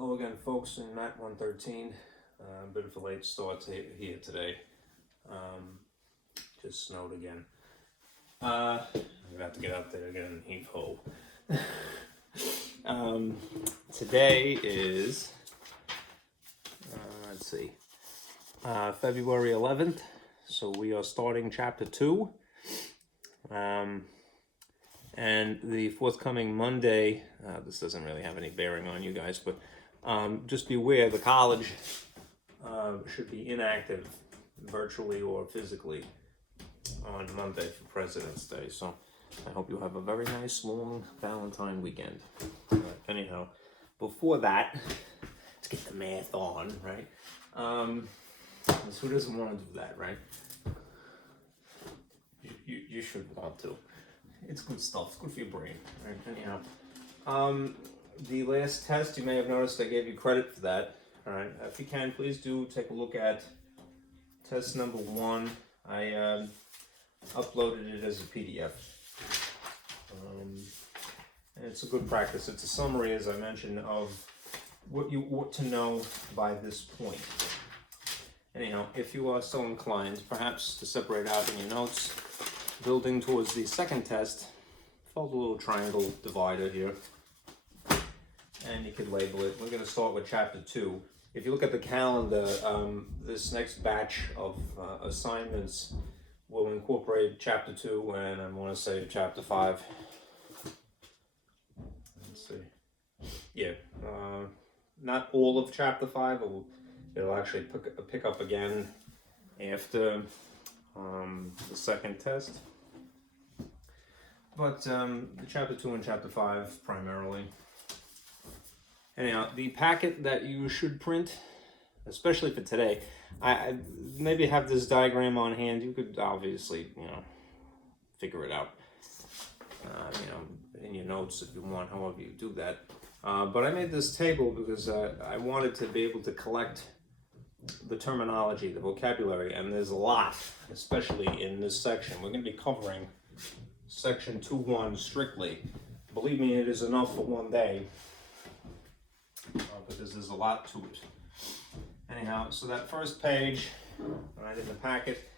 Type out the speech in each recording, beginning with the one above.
Hello again, folks, in MAT-113. A bit of a late start here today. Just snowed again. I'm gonna have to get out there again and heave ho. Today is, February 11th. So we are starting chapter 2. And the forthcoming Monday, this doesn't really have any bearing on you guys, but just be aware the college should be inactive virtually or physically on Monday for President's Day. So I hope you have a very nice long Valentine weekend. Anyhow, before that, let's get the math on, right? Who doesn't want to do that, right? You should want to. It's good stuff. It's good for your brain, right? Anyhow, the last test, you may have noticed I gave you credit for that. All right, if you can, please do take a look at test number 1. I uploaded it as a PDF. And it's a good practice. It's a summary, as I mentioned, of what you ought to know by this point. Anyhow, if you are so inclined, perhaps to separate out in your notes, building towards the second test, fold a little triangle divider here, and you could label it. We're going to start with chapter 2. If you look at the calendar, this next batch of assignments will incorporate chapter 2, and I want to say chapter 5. Let's see. Yeah, not all of chapter 5. It'll actually pick up again after the second test. But the chapter 2 and chapter 5 primarily. Anyhow, the packet that you should print, especially for today, I maybe have this diagram on hand. You could obviously, figure it out, in your notes if you want, however you do that. But I made this table because I wanted to be able to collect the terminology, the vocabulary, and there's a lot, especially in this section. We're going to be covering section 2.1 strictly. Believe me, it is enough for one day, because there's a lot to it. Anyhow, so that first page, right in the packet,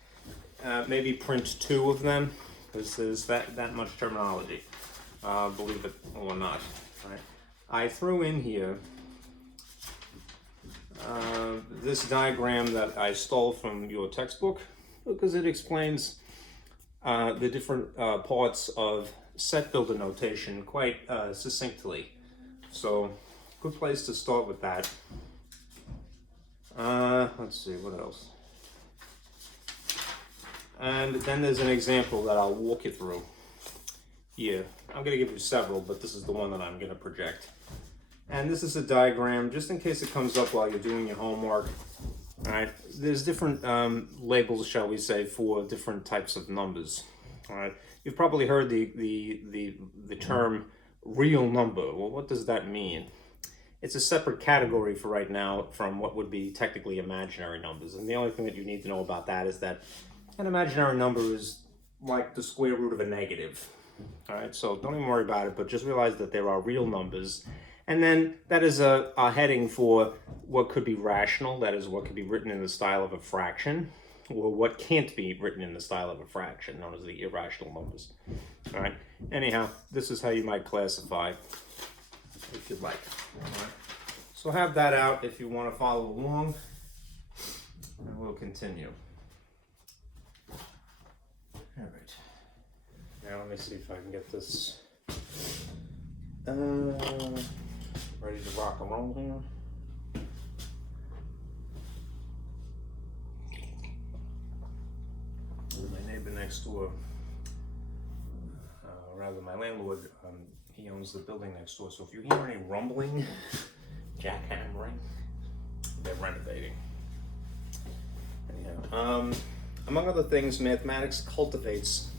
maybe print 2 of them, because there's that much terminology, believe it or not. Right? I threw in here this diagram that I stole from your textbook because it explains the different parts of set builder notation quite succinctly. So, good place to start with that. Let's see, what else? And then there's an example that I'll walk you through here. I'm going to give you several, but this is the one that I'm going to project. And this is a diagram, just in case it comes up while you're doing your homework. All right, there's different labels, shall we say, for different types of numbers. All right, you've probably heard the term real number. Well, what does that mean? It's a separate category for right now from what would be technically imaginary numbers. And the only thing that you need to know about that is that an imaginary number is like the square root of a negative. All right, so don't even worry about it, but just realize that there are real numbers. And then that is a heading for what could be rational, that is what could be written in the style of a fraction, or what can't be written in the style of a fraction, known as the irrational numbers. All right, anyhow, this is how you might classify, if you'd like. All right. So have that out if you want to follow along, and we'll continue. All right. Now let me see if I can get this ready to rock and roll here. My neighbor next door, rather my landlord, he owns the building next door, so if you hear any rumbling, jackhammering, they're renovating. Anyhow, among other things, mathematics cultivates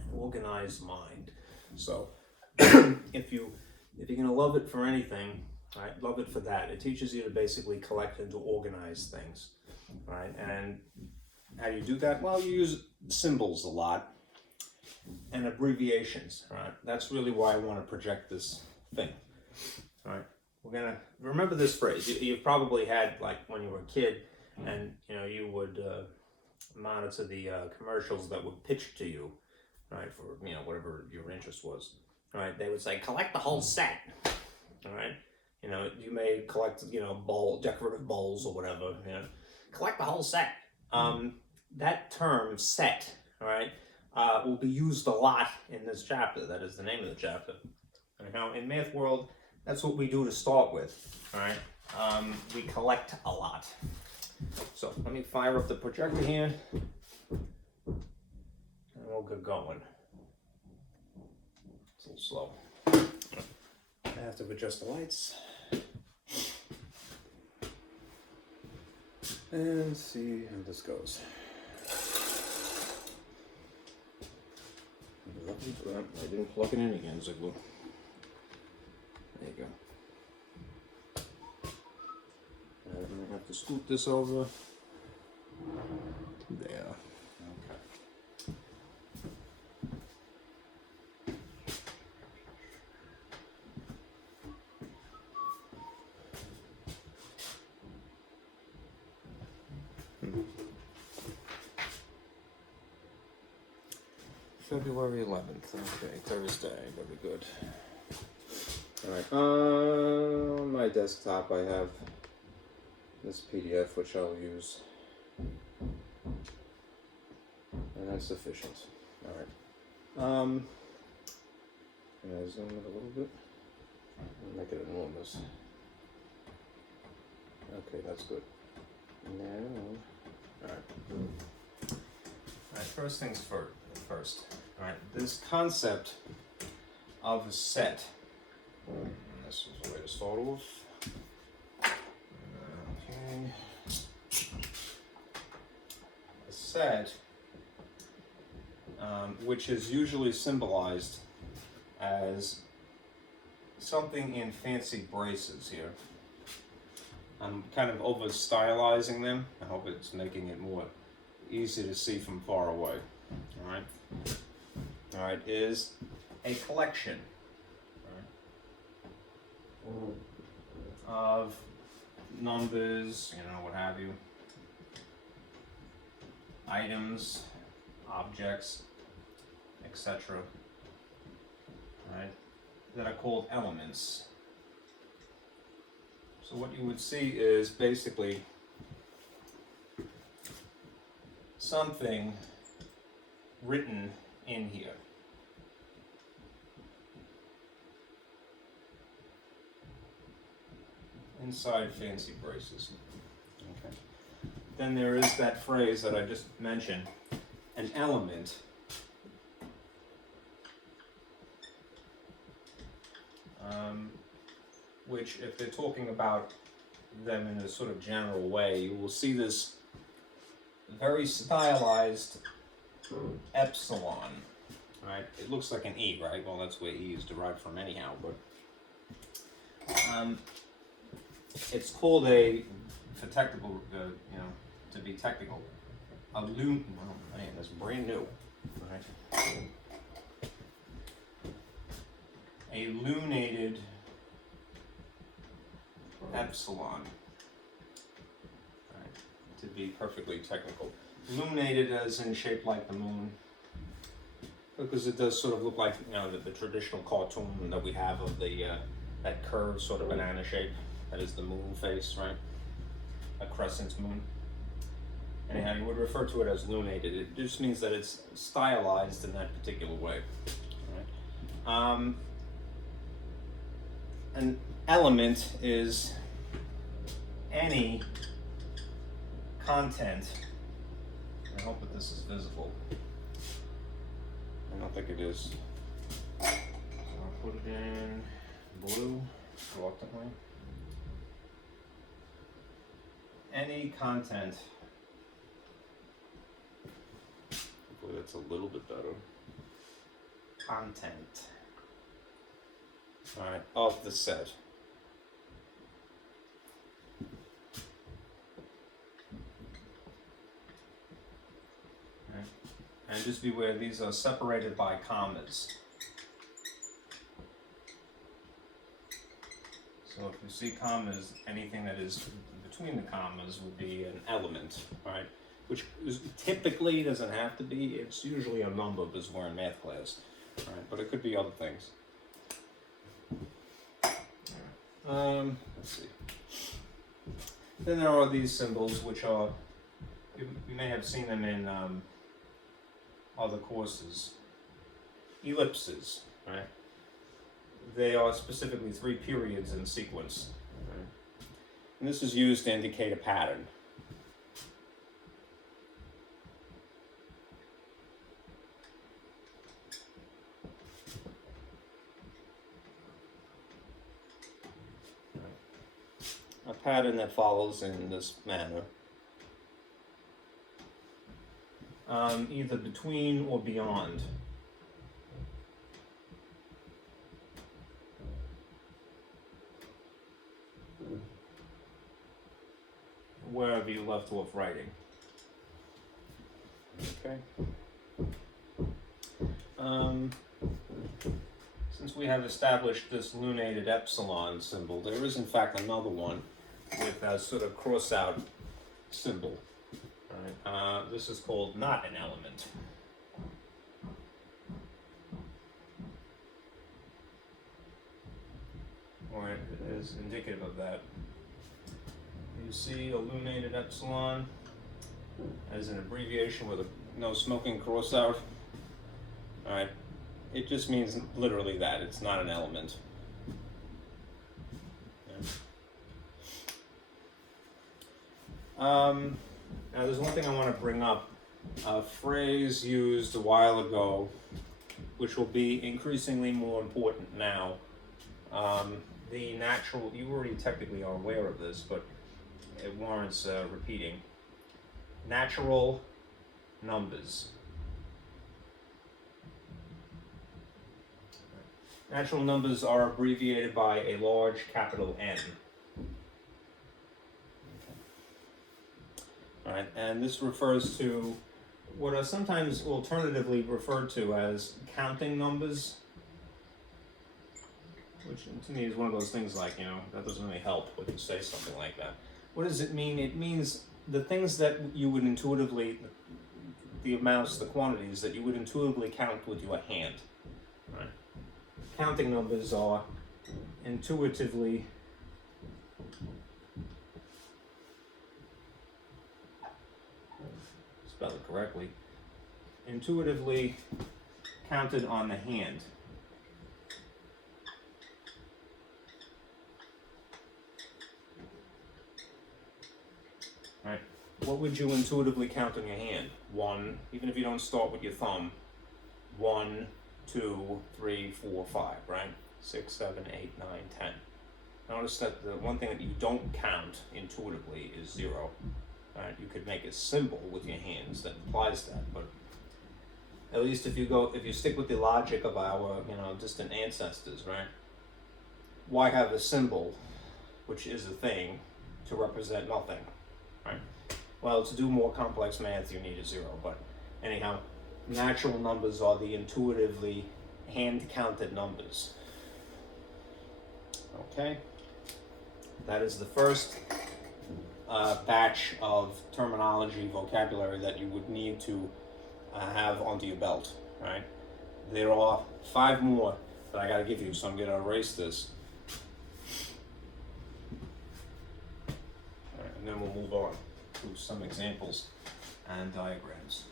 an organized mind. So if you're gonna love it for anything, right, love it for that. It teaches you to basically collect and to organize things, right? And how do you do that? Well, you use symbols a lot and abbreviations, right? That's really why I want to project this thing, right? We're we're gonna remember this phrase. You've probably had, like, when you were a kid, and you would monitor the commercials that would pitch to you, right, for whatever your interest was. Right, they would say, collect the whole set. All right, you may collect decorative bowls or whatever. Collect the whole set. That term set, all right, will be used a lot in this chapter. That is the name of the chapter. Now, in Math World, that's what we do to start with. All right, we collect a lot. So let me fire up the projector here, and we'll get going. It's a little slow. I have to adjust the lights and see how this goes. I didn't plug it in again, Ziggler. There you go. I'm going to have to scoot this over to there. February 11th, okay, Thursday, very good. Alright, on my desktop I have this PDF which I'll use, and that's sufficient. Alright, can I zoom it a little bit? I'll make it enormous. Okay, that's good. Now, alright, first things first. Alright, this concept of a set, and this is the way to start off. Okay. A set, which is usually symbolized as something in fancy braces here. I'm kind of over stylizing them. I hope it's making it more easy to see from far away. All right, is a collection, of numbers, what have you, items, objects, etc. Right, that are called elements. So what you would see is basically something written in here. Inside fancy braces. Okay. Then there is that phrase that I just mentioned, an element. Which, if they're talking about them in a sort of general way, you will see this very stylized epsilon, right? It looks like an E, right? Well, that's where E is derived from anyhow, but it's called for technical, to be technical, a oh man, that's brand new, right? A lunated epsilon, right? To be perfectly technical. Lunated as in shape like the moon, because it does sort of look like the traditional cartoon that we have of the that curved sort of banana shape that is the moon face, right? A crescent moon. Anyhow, you would refer to it as lunated. It just means that it's stylized in that particular way. Right? An element is any content. I hope that this is visible. I don't think it is. So I'll put it in blue, reluctantly. Any content. Hopefully that's a little bit better. Content. Alright, of the set. And just beware, these are separated by commas. So if you see commas, anything that is between the commas would be an element, right? Which is, typically doesn't have to be. It's usually a number because we're in math class, right? But it could be other things. Let's see. Then there are these symbols, which are, you may have seen them in other courses. Ellipses, right? They are specifically 3 periods in sequence. Right? And this is used to indicate a pattern. A pattern that follows in this manner. Either between or beyond. Wherever you left off writing. Okay. Since we have established this lunated epsilon symbol, there is in fact another one with a sort of cross-out symbol. Right? This is called not an element. Or it is indicative of that. You see a lunated epsilon as an abbreviation with a no smoking cross-out. All right. It just means literally that. It's not an element. Yeah. Now there's one thing I want to bring up. A phrase used a while ago, which will be increasingly more important now. The natural, you already technically are aware of this, but it warrants repeating. Natural numbers. Natural numbers are abbreviated by a large capital N. All right, and this refers to what are sometimes alternatively referred to as counting numbers, which to me is one of those things like, you know, that doesn't really help when you say something like that. What does it mean? It means the things that you would intuitively, the amounts, the quantities that you would intuitively count with your hand. Right? Counting numbers are intuitively spell it correctly, intuitively counted on the hand. Right? What would you intuitively count on your hand? 1, even if you don't start with your thumb. 1, 2, 3, 4, 5, right? 6, 7, 8, 9, 10. Notice that the one thing that you don't count intuitively is 0. Right? You could make a symbol with your hands that implies that, but at least if you stick with the logic of our, distant ancestors, right? Why have a symbol, which is a thing, to represent nothing, right? Well, to do more complex math, you need a 0, but anyhow, natural numbers are the intuitively hand-counted numbers. Okay? That is the first batch of terminology, vocabulary that you would need to have under your belt, right? There are 5 more that I gotta give you, so I'm gonna erase this. All right, and then we'll move on to some examples and diagrams.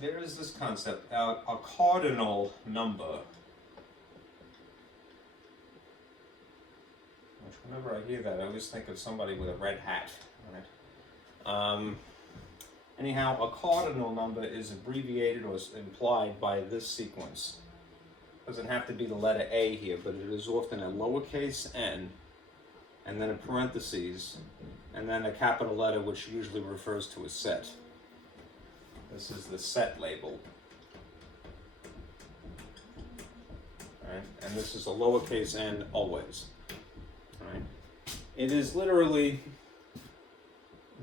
There is this concept, a cardinal number, which whenever I hear that, I always think of somebody with a red hat, right? Anyhow, a cardinal number is abbreviated or implied by this sequence. Doesn't have to be the letter A here, but it is often a lowercase n, and then a parentheses, and then a capital letter, which usually refers to a set. This is the set label. right? And this is a lowercase n always, right? It is literally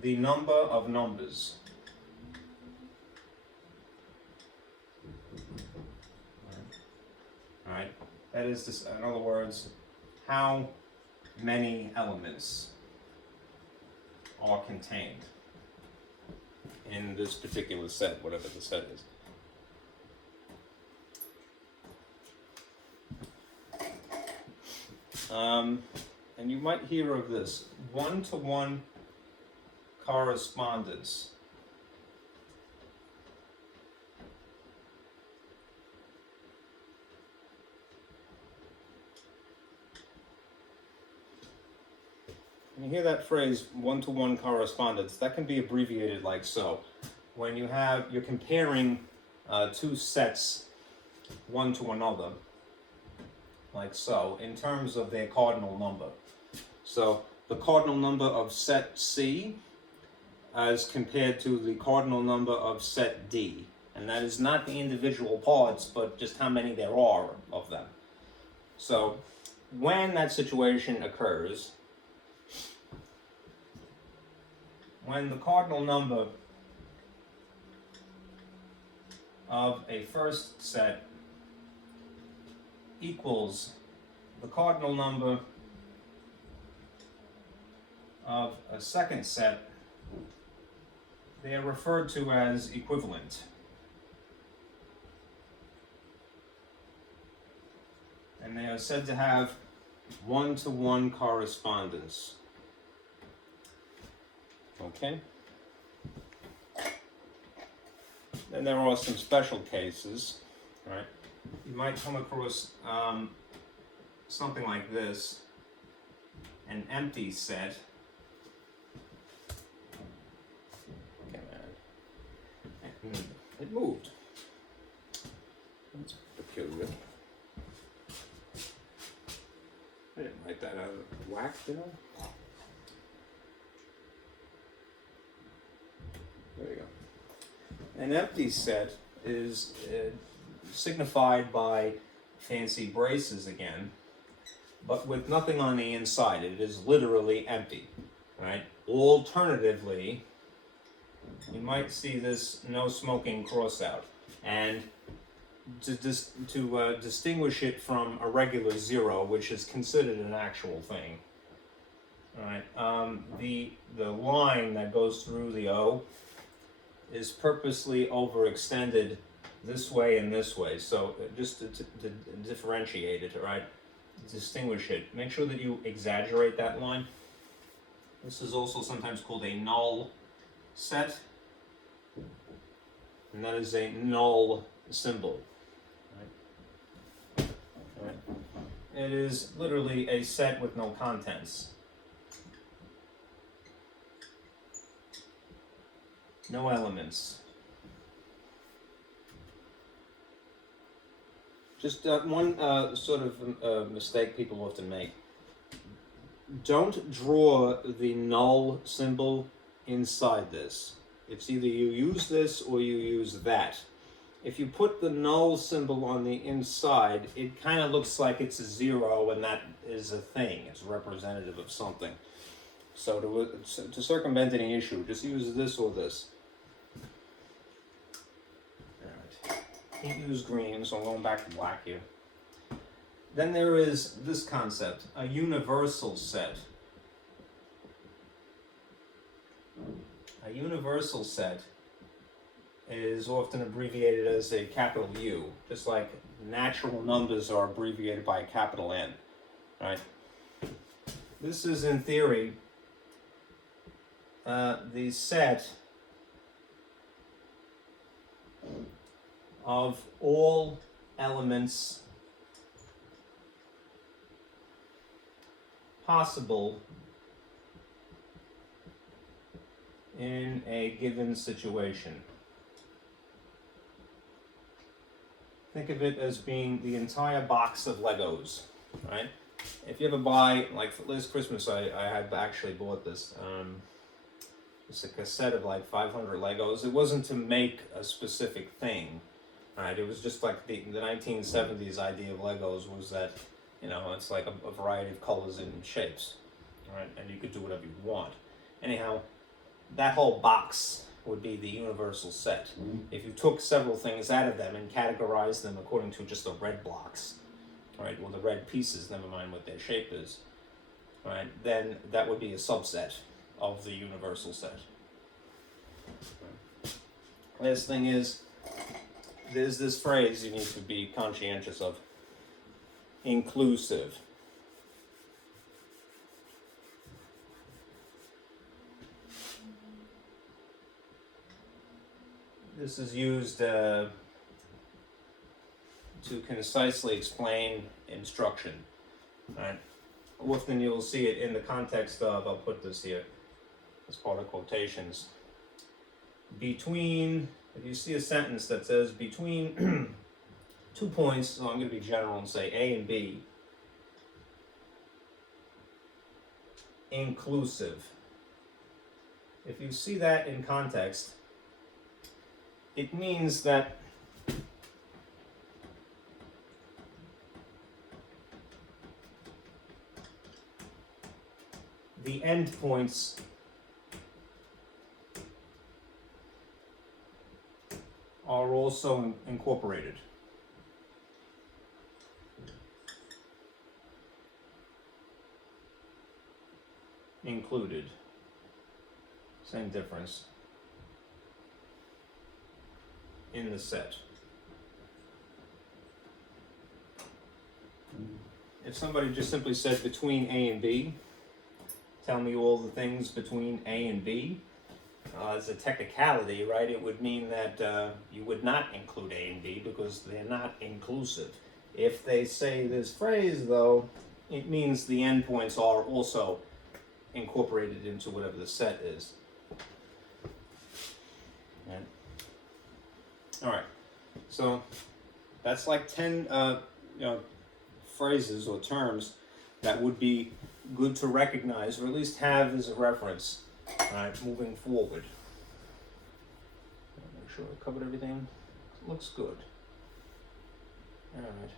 the number of numbers. All right? That is, this, in other words, how many elements are contained in this particular set, whatever the set is. And you might hear of this, one-to-one correspondence. When you hear that phrase, one-to-one correspondence, that can be abbreviated like so. When you're comparing two sets, one to another, like so, in terms of their cardinal number. So the cardinal number of set C as compared to the cardinal number of set D. And that is not the individual parts, but just how many there are of them. So when that situation occurs, when the cardinal number of a first set equals the cardinal number of a second set, they are referred to as equivalent. And they are said to have one-to-one correspondence. Okay? Then there are some special cases, right? You might come across something like this, an empty set. It moved. That's peculiar. I didn't write that out of whack, did I? There you go. An empty set is signified by fancy braces again, but with nothing on the inside. It is literally empty, right? Alternatively, you might see this no smoking crossout, and to distinguish it from a regular zero, which is considered an actual thing. All right, the line that goes through the O is purposely overextended this way and this way. So just to differentiate it, all right, distinguish it. Make sure that you exaggerate that line. This is also sometimes called a null set, and that is a null symbol. Right? All right. It is literally a set with no contents. No elements. Just one sort of mistake people often make. Don't draw the null symbol inside this. It's either you use this or you use that. If you put the null symbol on the inside, it kind of looks like it's a zero, and that is a thing. It's representative of something. So to circumvent any issue, just use this or this. Can't use green, so I'm going back to black here. Then there is this concept, a universal set. A universal set is often abbreviated as a capital U, just like natural numbers are abbreviated by a capital N, right? This is, in theory, the set of all elements possible in a given situation. Think of it as being the entire box of Legos, right? If you ever buy, like for this Christmas, I had actually bought this. It's a cassette of like 500 Legos. It wasn't to make a specific thing, Right? It was just like the 1970s idea of Legos was that, it's like a variety of colors and shapes, right? And you could do whatever you want. Anyhow, that whole box would be the universal set. If you took several things out of them and categorized them according to just the red blocks, right, or the red pieces, never mind what their shape is, right, then that would be a subset of the universal set. Last thing is, there's this phrase you need to be conscientious of: inclusive. This is used to concisely explain instruction. Right? Often you'll see it in the context of, I'll put this here as part of quotations, between, if you see a sentence that says between 2 points, so I'm going to be general and say A and B, inclusive. If you see that in context, it means that the endpoints are also incorporated. Included. Same difference. In the set. If somebody just simply said between A and B, tell me all the things between A and B, as a technicality, right, it would mean that you would not include A and B because they're not inclusive. If they say this phrase, though, it means the endpoints are also incorporated into whatever the set is. Right. All right, so that's like 10 phrases or terms that would be good to recognize, or at least have as a reference, right, moving forward. Make sure I covered everything. Looks good. All right.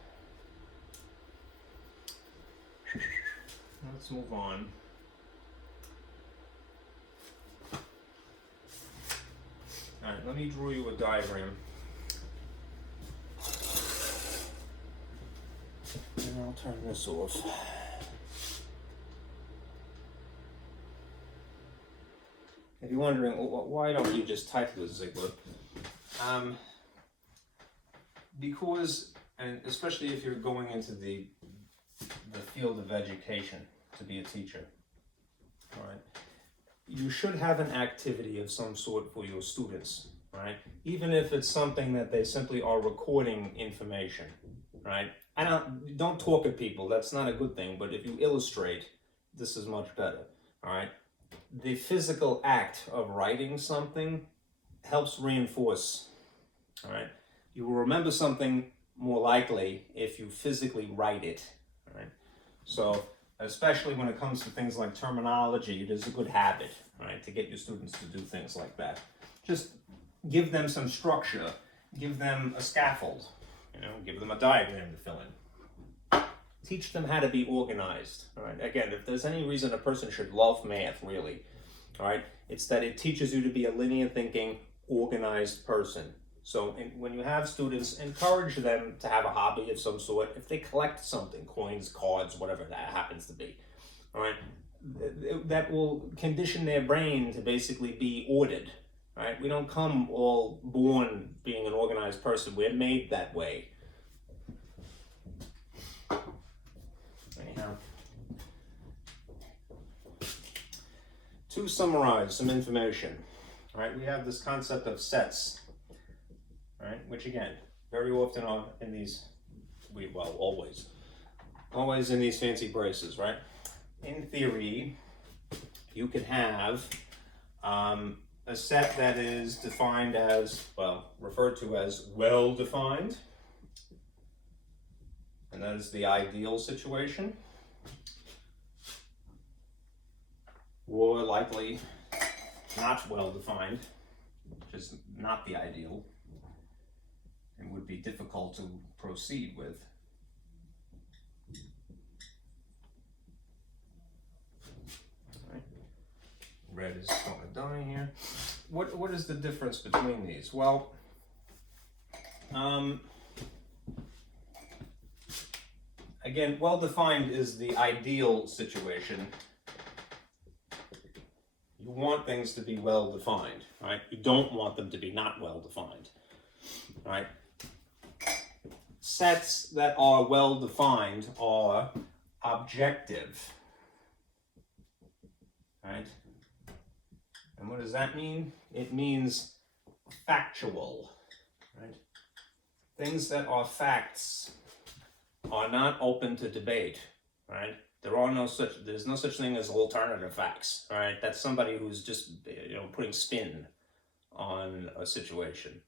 Let's move on. All right, let me draw you a diagram. And I'll turn this off. If you're wondering, why don't you just title it Ziegler? Because, and especially if you're going into the field of education to be a teacher, all right, you should have an activity of some sort for your students, right? Even if it's something that they simply are recording information, right? Don't talk at people, that's not a good thing, but if you illustrate, this is much better, all right? The physical act of writing something helps reinforce, all right? You will remember something more likely if you physically write it, all right? So, especially when it comes to things like terminology, it is a good habit, right, to get your students to do things like that. Just give them some structure, give them a scaffold, give them a diagram to fill in. Teach them how to be organized, all right? Again, if there's any reason a person should love math, really, all right, it's that it teaches you to be a linear thinking, organized person. So when you have students, encourage them to have a hobby of some sort. If they collect something, coins, cards, whatever that happens to be, all right, that will condition their brain to basically be ordered, right? We don't come all born being an organized person. We're made that way. Anyhow, to summarize some information, all right, we have this concept of sets. Right, which again, very often are in these, always in these fancy braces, right? In theory, you can have a set that is defined as, referred to as well-defined, and that is the ideal situation, or likely not well-defined, which is not the ideal. and would be difficult to proceed with. Right. Red is going to die here. What is the difference between these? Well, again, well-defined is the ideal situation. You want things to be well-defined, right? You don't want them to be not well-defined, right? Sets that are well-defined are objective, right? And what does that mean? It means factual, right? Things that are facts are not open to debate, right? There's no such thing as alternative facts, right? That's somebody who's just, putting spin on a situation.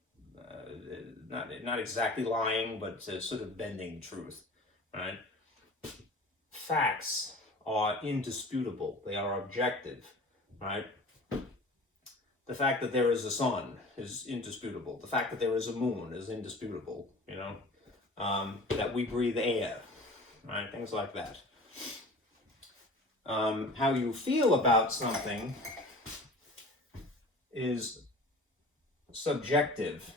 Not exactly lying, but sort of bending truth, right? Facts are indisputable. They are objective, right? The fact that there is a sun is indisputable. The fact that there is a moon is indisputable, that we breathe air, right? Things like that. How you feel about something is subjective.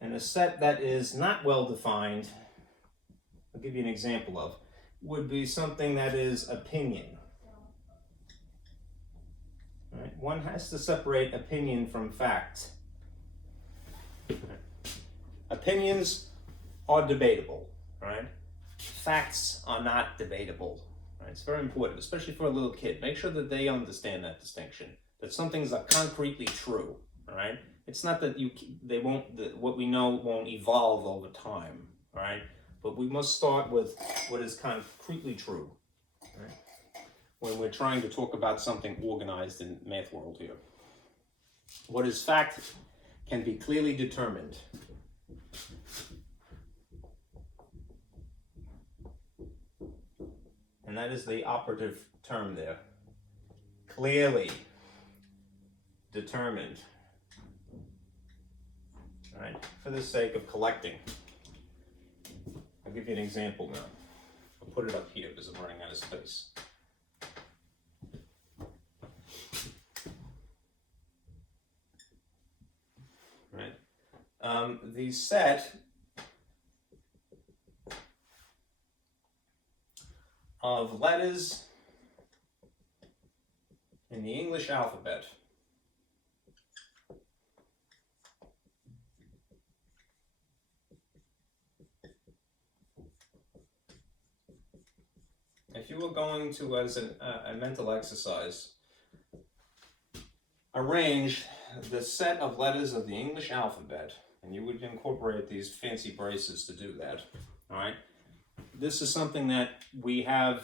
And a set that is not well defined, I'll give you an example of, would be something that is opinion. Right? One has to separate opinion from fact. Opinions are debatable, right? Facts are not debatable. Right? It's very important, especially for a little kid. Make sure that they understand that distinction. That some things are concretely true, all right? It's not that what we know won't evolve over time, all right? But we must start with what is concretely true, right? When we're trying to talk about something organized in math world here. What is fact can be clearly determined. And that is the operative term there. Clearly determined. All right, for the sake of collecting. I'll give you an example now. I'll put it up here because I'm running out of space. Right. The set of letters in the English alphabet if you were going to, as a mental exercise, arrange the set of letters of the English alphabet, and you would incorporate these fancy braces to do that, all right? This is something that we have,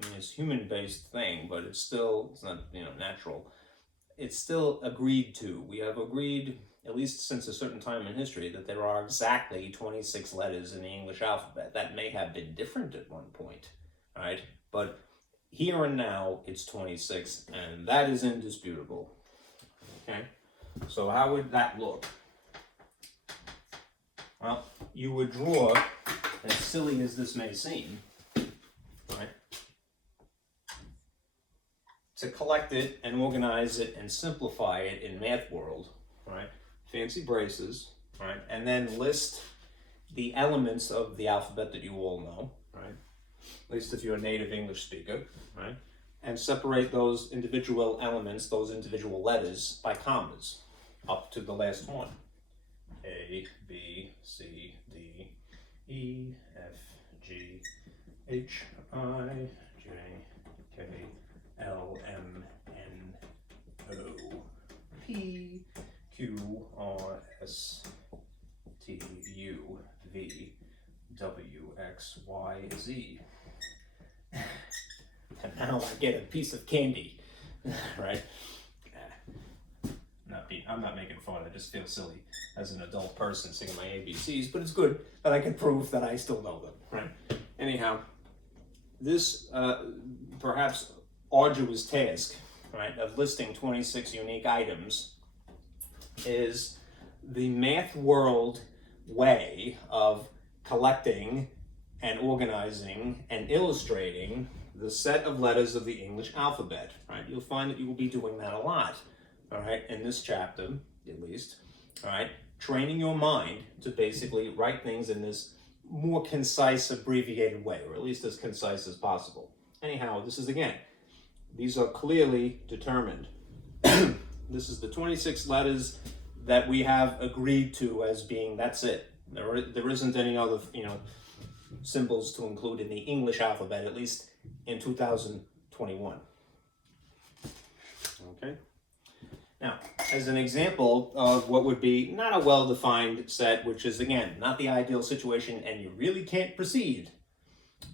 it's a human-based thing, but it's not, natural. It's still agreed to. We have agreed, at least since a certain time in history, that there are exactly 26 letters in the English alphabet. That may have been different at one point, right? But here and now, it's 26, and that is indisputable, okay? So how would that look? Well, you would draw, as silly as this may seem, right, to collect it and organize it and simplify it in math world, right, fancy braces, right, and then list the elements of the alphabet that you all know, right, at least if you're a native English speaker, right, and separate those individual elements, those individual letters, by commas, up to the last one. A, B, C, D, E, F, G, H, I, J, K, L, M, N, O, P, Q, R, S, T, U, V, W, X, Y, Z. And now I get a piece of candy, right? I'm not making fun, I just feel silly as an adult person singing my ABCs, but it's good that I can prove that I still know them, right? Anyhow, this perhaps arduous task, right, of listing 26 unique items is the math world way of collecting and organizing and illustrating the set of letters of the English alphabet, right? You'll find that you will be doing that a lot, all right, in this chapter, at least, all right? Training your mind to basically write things in this more concise, abbreviated way, or at least as concise as possible. Anyhow, this is, again, these are clearly determined. This is the 26 letters that we have agreed to as being, that's it. There isn't any other, symbols to include in the English alphabet, at least in 2021. Okay. Now, as an example of what would be not a well-defined set, which is, again, not the ideal situation and you really can't proceed,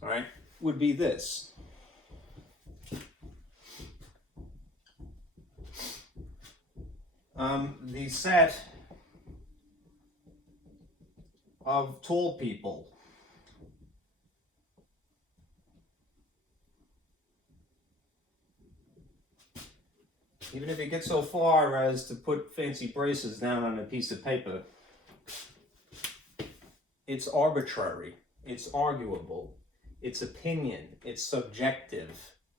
all right, would be this. The set of tall people. Even if you get so far as to put fancy braces down on a piece of paper, it's arbitrary, it's arguable, it's opinion, it's subjective,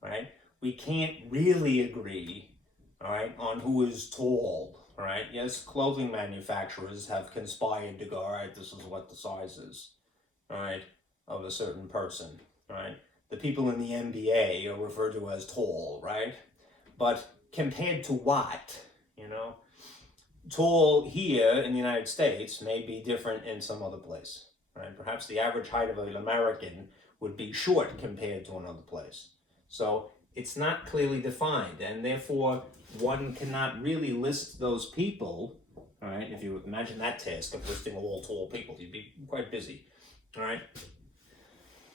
right? We can't really agree, all right, on who is tall, all right? Yes, clothing manufacturers have conspired to go, all right, this is what the size is, all right, of a certain person, all right? The people in the NBA are referred to as tall, right? But compared to what, Tall here in the United States may be different in some other place, right? Perhaps the average height of an American would be short compared to another place. So it's not clearly defined, and therefore one cannot really list those people, all right? If you imagine that task of listing all tall people, you'd be quite busy, all right?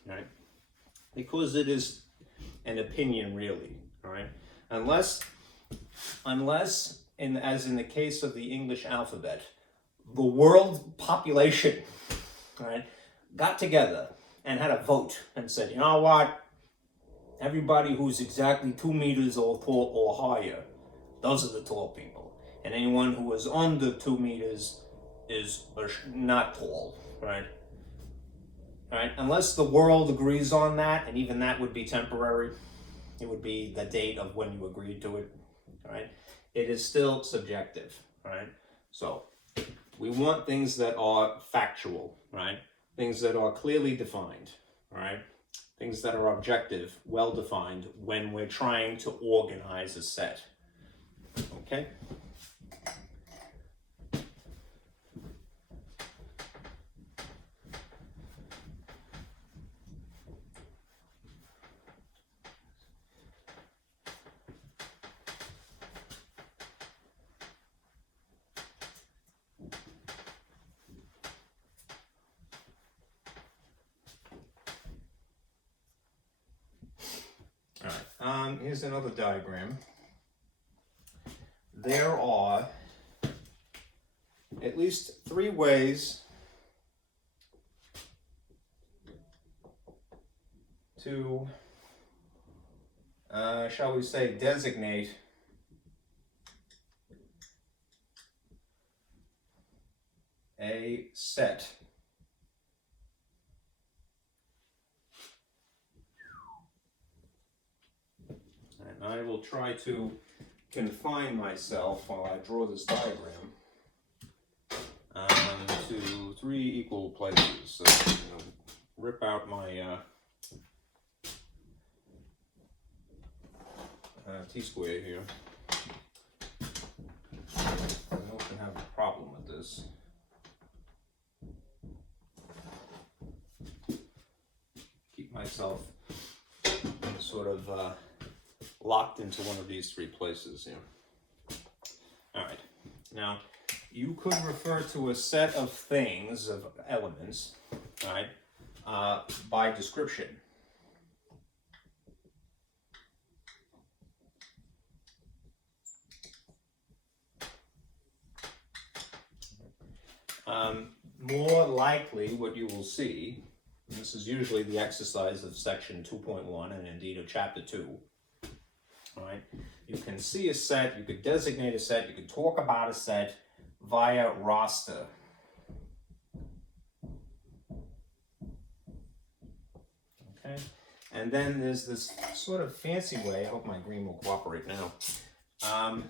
All right? Because it is an opinion, really, all right? Unless, as in the case of the English alphabet, the world population, all right, got together and had a vote and said, you know what, everybody who's exactly 2 meters or tall or higher, those are the tall people. And anyone who is under 2 meters is not tall, right? All right, unless the world agrees on that, and even that would be temporary. It would be the date of when you agreed to it, all right? It is still subjective, all right? So we want things that are factual, right? Things that are clearly defined, all right? Things that are objective, well-defined when we're trying to organize a set, okay? Here's another diagram. There are at least 3 ways to, shall we say, designate a set. And I will try to confine myself while I draw this diagram to 3 equal places. So rip out my T-square here. I often have a problem with this. Keep myself sort of locked into one of these 3 places here. All right. Now, you could refer to a set of things, of elements, all right, by description. More likely, what you will see, and this is usually the exercise of section 2.1 and indeed of chapter 2, all right, you can see a set, you could designate a set, you could talk about a set, via roster. Okay, and then there's this sort of fancy way. I hope my green will cooperate now. No,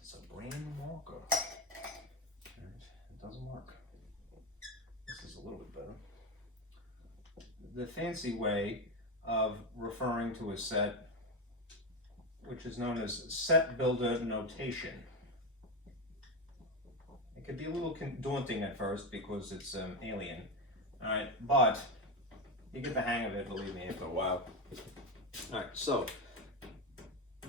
it's a brand marker. It doesn't work. This is a little bit better. The fancy way of referring to a set, which is known as set builder notation. It can be a little daunting at first because it's alien, all right, but you get the hang of it, believe me, after a while. All right, so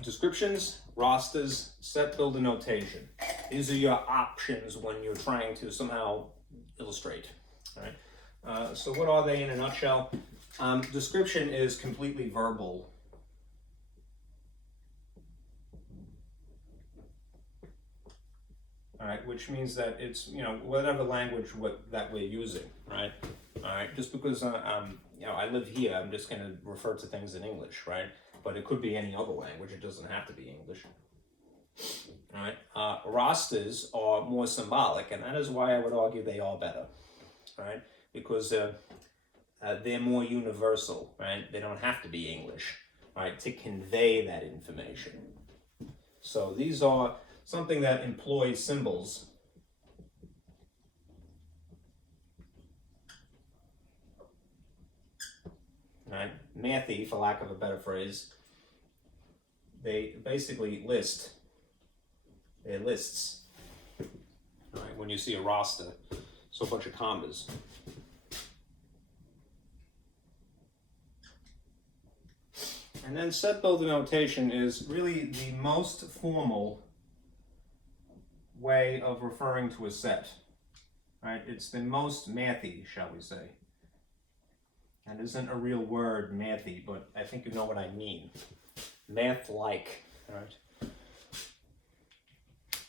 descriptions, rosters, set builder notation. These are your options when you're trying to somehow illustrate, all right? So what are they in a nutshell? Description is completely verbal. All right, which means that it's, you know, whatever language that we're using, right? All right, just because you know, I live here, I'm just going to refer to things in English, right? But it could be any other language. It doesn't have to be English. All right, rosters are more symbolic, and that is why I would argue they are better, right? Because they're more universal, right? They don't have to be English, right, to convey that information. So these are something that employs symbols. Right? Mathy, for lack of a better phrase, they basically list. They're lists. Right? When you see a roster, so a bunch of commas. And then set builder notation is really the most formal way of referring to a set, right? It's the most mathy, shall we say. And isn't a real word, mathy, but I think you know what I mean. Math-like, right?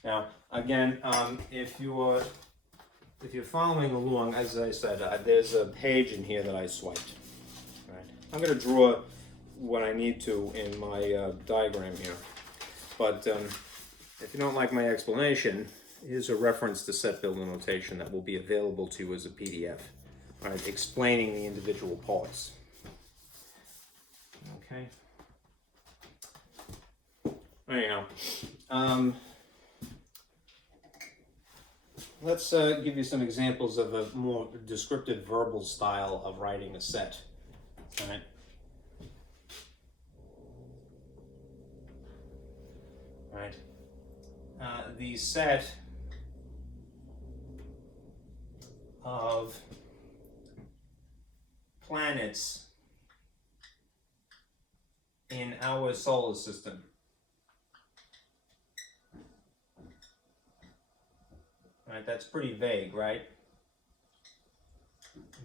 Now, again, if you're following along, as I said, there's a page in here that I swiped, right? I'm going to draw what I need to in my diagram here, but if you don't like my explanation, here's a reference to set builder notation that will be available to you as a PDF, right, explaining the individual parts. Okay. Anyhow, let's give you some examples of a more descriptive verbal style of writing a set. All right. Right. The set of planets in our solar system. Right, that's pretty vague, right?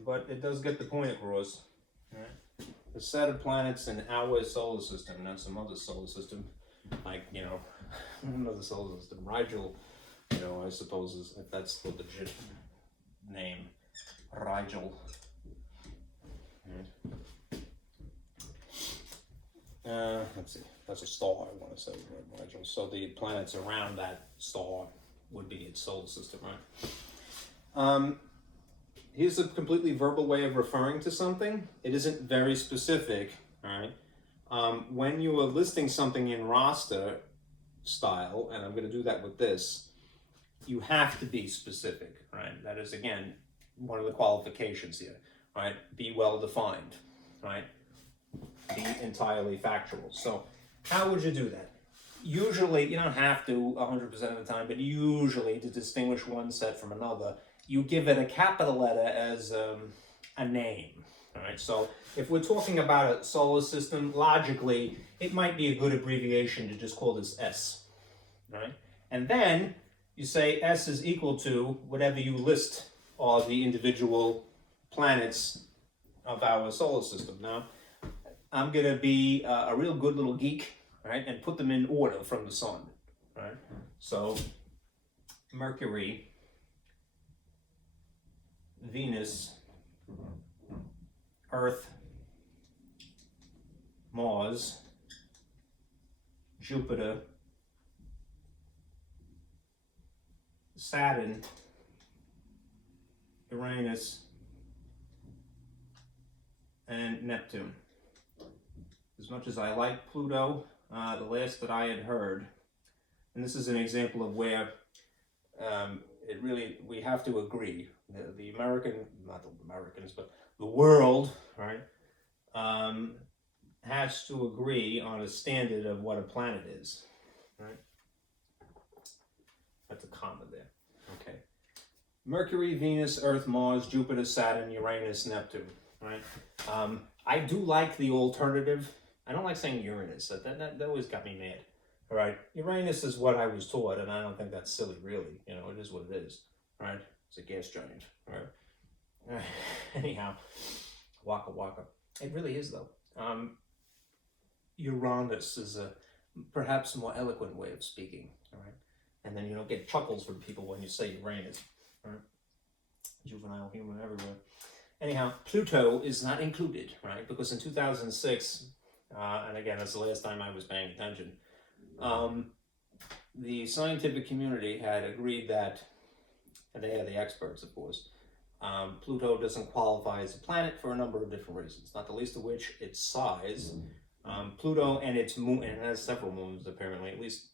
But it does get the point across. Right? The set of planets in our solar system, not some other solar system, like, you know, another solar system. Rigel, you know, I suppose is, if that's the legit name, Rigel. Let's see, that's a star, I want to say, right, Rigel. So the planets around that star would be its solar system, right? Here's a completely verbal way of referring to something. It isn't very specific, all right? When you are listing something in roster style, and I'm going to do that with this, you have to be specific, right? That is, again, one of the qualifications here, right? Be well defined, right? Be entirely factual. So how would you do that? Usually, you don't have to 100% of the time, but usually to distinguish one set from another, you give it a capital letter as a name. All right, so if we're talking about a solar system, logically, it might be a good abbreviation to just call this S. Right? And then you say S is equal to whatever you list are the individual planets of our solar system. Now, I'm going to be a real good little geek, right, and put them in order from the sun. Right? So, Mercury, Venus, Earth, Mars, Jupiter, Saturn, Uranus, and Neptune. As much as I like Pluto, the last that I had heard, and this is an example of where we have to agree. The not the Americans, but the world, right, has to agree on a standard of what a planet is, right? That's a comma there. Okay. Mercury, Venus, Earth, Mars, Jupiter, Saturn, Uranus, Neptune, right? I do like the alternative. I don't like saying Uranus. That always got me mad. All right. Uranus is what I was taught, and I don't think that's silly, really. You know, it is what it is, right? It's a gas giant, right? Anyhow, waka waka. It really is, though. Uranus is a perhaps more eloquent way of speaking, all right? And then you don't get chuckles from people when you say Uranus, all right? Juvenile humor everywhere. Anyhow, Pluto is not included, right? Because in 2006, and again, that's the last time I was paying attention, the scientific community had agreed that, and they are the experts, of course, Pluto doesn't qualify as a planet for a number of different reasons, not the least of which its size. Pluto and its moon, and it has several moons apparently, at least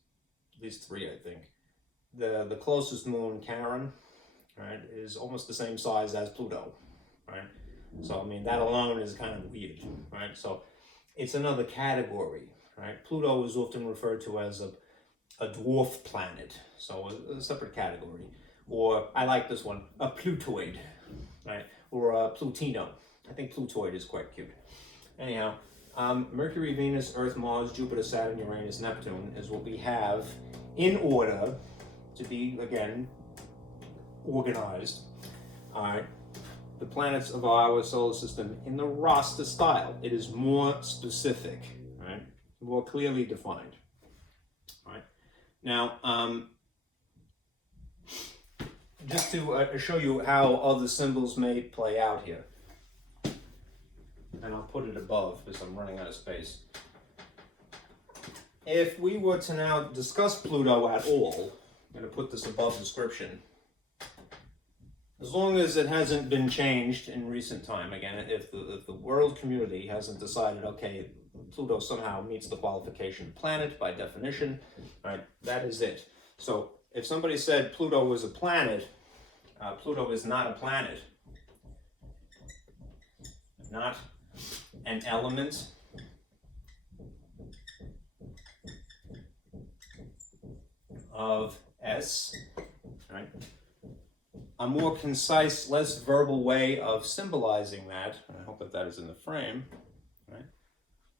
3, I think. The closest moon, Charon, right, is almost the same size as Pluto, right? So I mean that alone is kind of weird, right? So it's another category, right? Pluto is often referred to as a dwarf planet, so a separate category. Or I like this one, a Plutoid, right? Or a Plutino. I think Plutoid is quite cute. Anyhow, Mercury, Venus, Earth, Mars, Jupiter, Saturn, Uranus, Neptune is what we have in order to be, again, organized. All right, the planets of our solar system in the roster style. It is more specific, right? More clearly defined. All right. Now, just to show you how other symbols may play out here, and I'll put it above because I'm running out of space. If we were to now discuss Pluto at all, I'm going to put this above description. As long as it hasn't been changed in recent time, again, if the world community hasn't decided, okay, Pluto somehow meets the qualification planet by definition, right, that is it. So if somebody said Pluto was a planet, Pluto is not a planet, not an element, of S, right? A more concise, less verbal way of symbolizing that, and I hope that that is in the frame, right?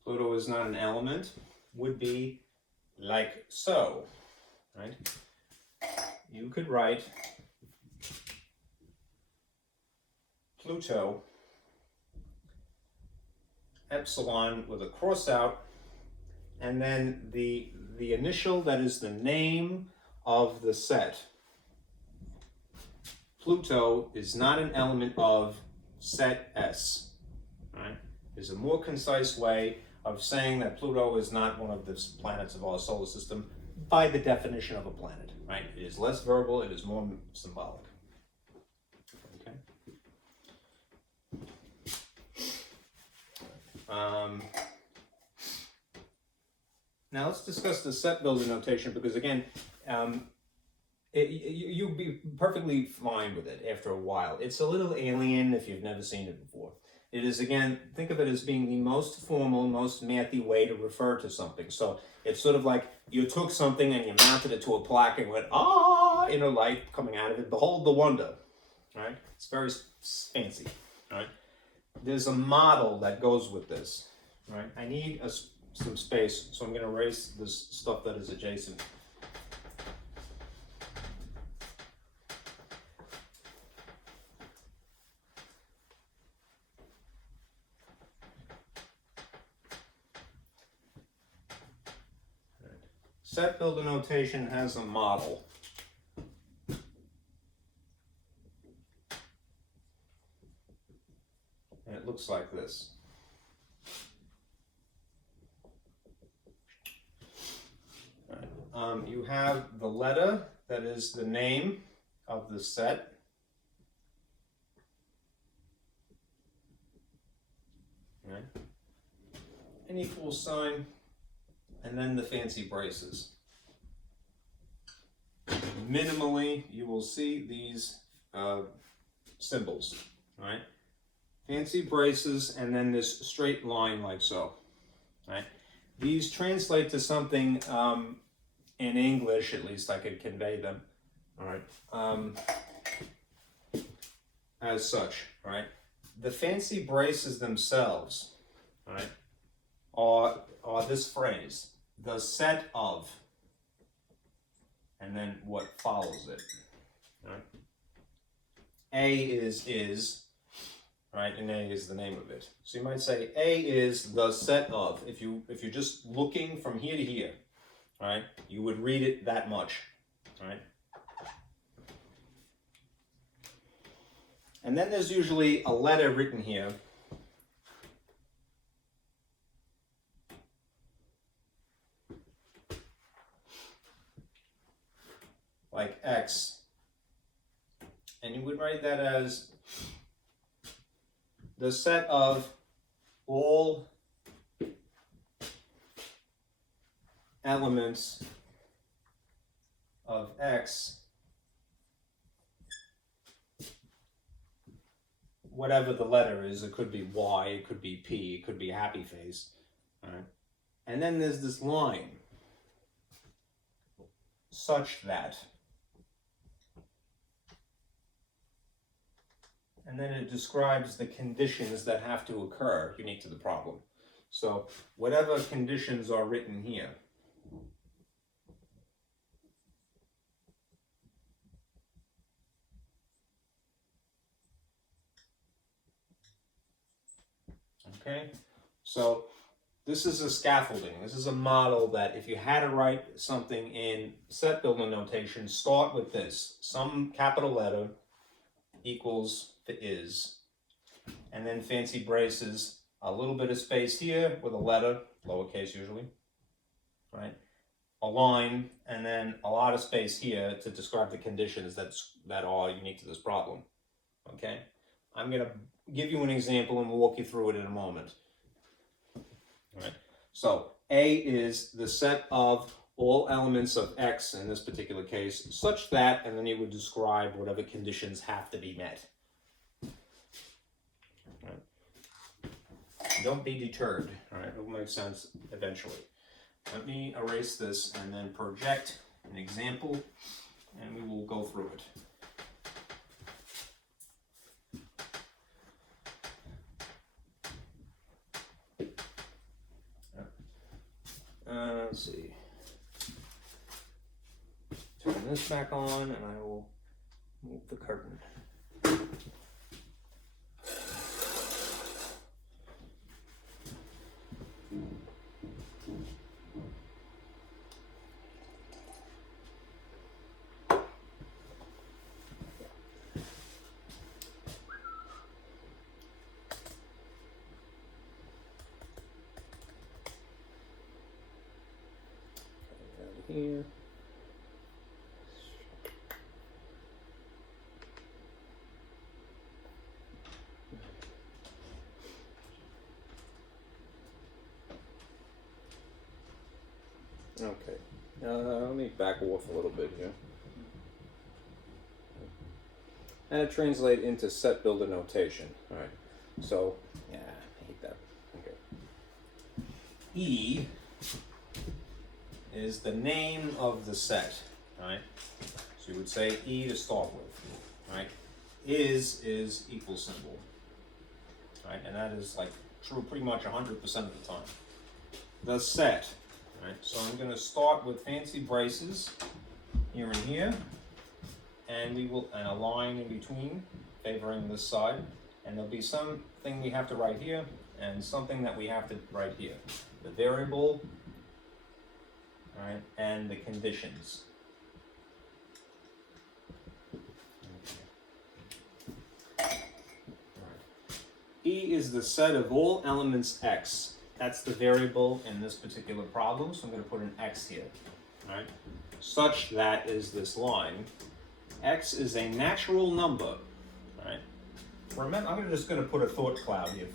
Pluto is not an element, would be like so, right? You could write Pluto, epsilon with a cross out, and then the initial, that is the name of the set. Pluto is not an element of set S, right? Is a more concise way of saying that Pluto is not one of the planets of our solar system by the definition of a planet, right? It is less verbal, it is more symbolic. Okay. Now let's discuss the set builder notation, because again, you'll be perfectly fine with it after a while. It's a little alien if you've never seen it before. It is, again, think of it as being the most formal, most mathy way to refer to something. So it's sort of like you took something and you mounted it to a plaque and went, ah, light coming out of it. Behold the wonder, right? It's very fancy, right? There's a model that goes with this, right? I need some space, so I'm going to erase this stuff that is adjacent. Set builder notation has a model. And it looks like this. You have the letter, that is the name, of the set right, an equal sign, and then the fancy braces. Minimally, you will see these symbols, right? Fancy braces, and then this straight line like so, right? These translate to something in English, at least I could convey them, all right, as such, right? The fancy braces themselves, right, are this phrase, the set of, and then what follows it, right? A is, right, and A is the name of it. So you might say A is the set of. If you're just looking from here to here, right, you would read it that much, right? And then there's usually a letter written here like X, and you would write that as the set of all elements of X, whatever the letter is. It could be Y, it could be P, it could be happy face, all right? And then there's this line, such that. And then it describes the conditions that have to occur unique to the problem. So whatever conditions are written here, okay? So this is a scaffolding. This is a model that if you had to write something in set builder notation, start with this. Some capital letter equals the is, and then fancy braces, a little bit of space here with a letter, lowercase usually, right? A line, and then a lot of space here to describe the conditions that are unique to this problem, okay? I'm going to give you an example and we'll walk you through it in a moment. All right, so A is the set of all elements of X in this particular case, such that, and then you would describe whatever conditions have to be met. Right. Don't be deterred, all right? It'll make sense eventually. Let me erase this and then project an example, and we will go through it. Let's see. Turn this back on, and I will move the curtain. Here. Okay, let me back off a little bit here. And translate into set builder notation. All right, so, yeah, I hate that. Okay. E is the name of the set, right? So you would say E to start with, right? Is equal symbol, right? And that is like true pretty much 100% of the time. The set, right? So I'm going to start with fancy braces here and here, and and a line in between favoring this side, and there'll be something we have to write here and something that we have to write here. The variable, right, and the conditions. E is the set of all elements X. That's the variable in this particular problem, so I'm going to put an X here. Right? Such that is this line. X is a natural number. All right. Remember, I'm just going to put a thought cloud here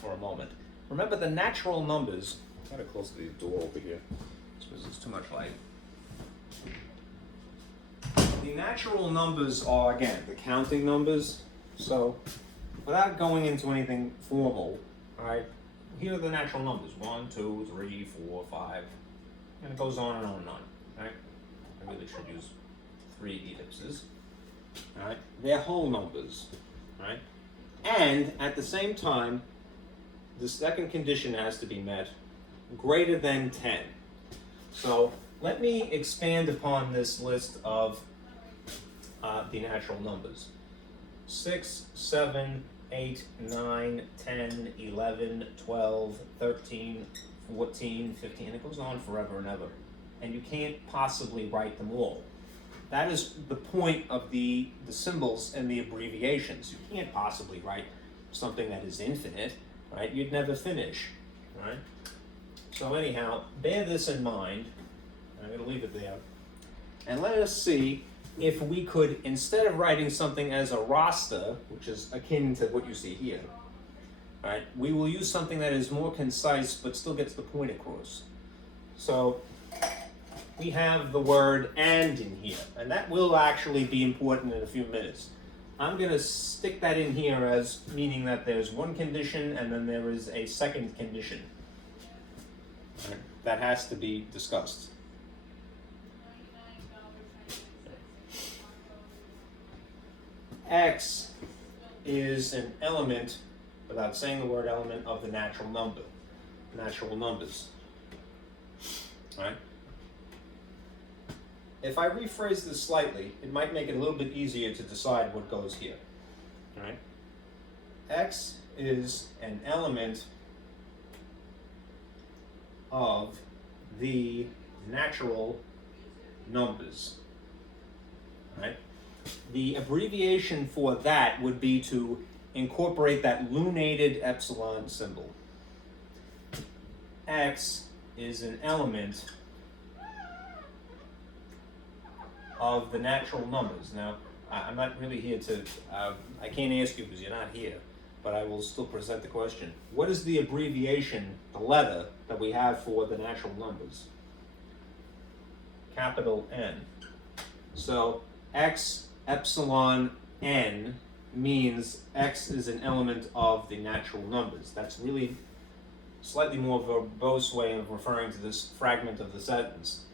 for a moment. Remember the natural numbers. I've got to close the door over here because there's too much light. The natural numbers are, again, the counting numbers. So without going into anything formal, all right, here are the natural numbers. 1, 2, 3, 4, 5, and it goes on and on and on. Right? I really should use 3 ellipses. All right? They're whole numbers. Right? And at the same time, the second condition has to be met, greater than 10. So let me expand upon this list of the natural numbers. 6, 7, 8, 9, 10, 11, 12, 13, 14, 15, it goes on forever and ever. And you can't possibly write them all. That is the point of the symbols and the abbreviations. You can't possibly write something that is infinite, right? You'd never finish, right? So anyhow, bear this in mind. I'm going to leave it there. And let us see if we could, instead of writing something as a roster, which is akin to what you see here, right, we will use something that is more concise but still gets the point across. So we have the word and in here, and that will actually be important in a few minutes. I'm going to stick that in here as meaning that there's one condition and then there is a second condition. Right, that has to be discussed. X is an element, without saying the word element, of the natural number, natural numbers. All right? If I rephrase this slightly, it might make it a little bit easier to decide what goes here. All right? X is an element of the natural numbers. All right? The abbreviation for that would be to incorporate that lunated epsilon symbol. X is an element of the natural numbers. Now, I'm not really here to, I can't ask you because you're not here, but I will still present the question. What is the abbreviation, the letter, that we have for the natural numbers? Capital N. So, X epsilon n means X is an element of the natural numbers. That's really slightly more verbose way of referring to this fragment of the sentence.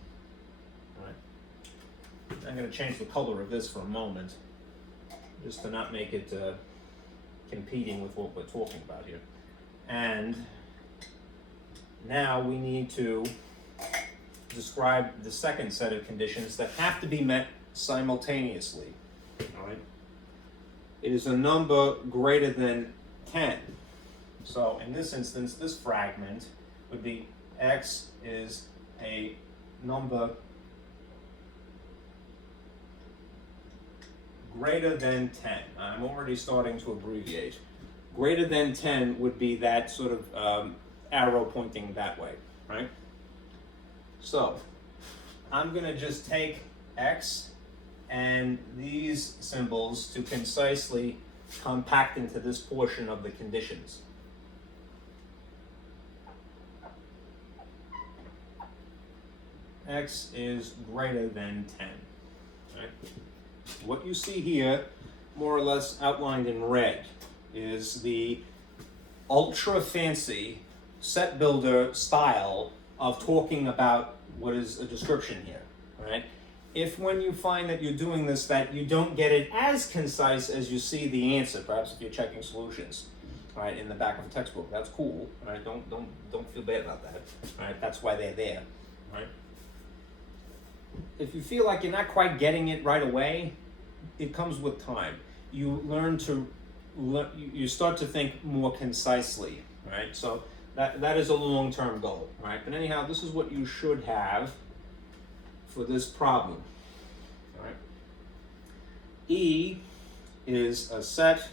All right. I'm going to change the color of this for a moment, just to not make it competing with what we're talking about here. And now we need to describe the second set of conditions that have to be met simultaneously. All right. It is a number greater than 10. So in this instance, this fragment would be X is a number greater than 10. I'm already starting to abbreviate. Greater than 10 would be that sort of arrow pointing that way, right? So I'm going to just take X and these symbols to concisely compact into this portion of the conditions. X is greater than 10. Right? What you see here, more or less outlined in red, is the ultra fancy set builder style of talking about what is a description here, right? If when you find that you're doing this, that you don't get it as concise as you see the answer, perhaps if you're checking solutions, right, in the back of a textbook, that's cool, right? Don't feel bad about that, right? That's why they're there, right? If you feel like you're not quite getting it right away, it comes with time. You learn to, you start to think more concisely, right? So that is a long-term goal, right? But anyhow, this is what you should have for this problem. All right. E is a set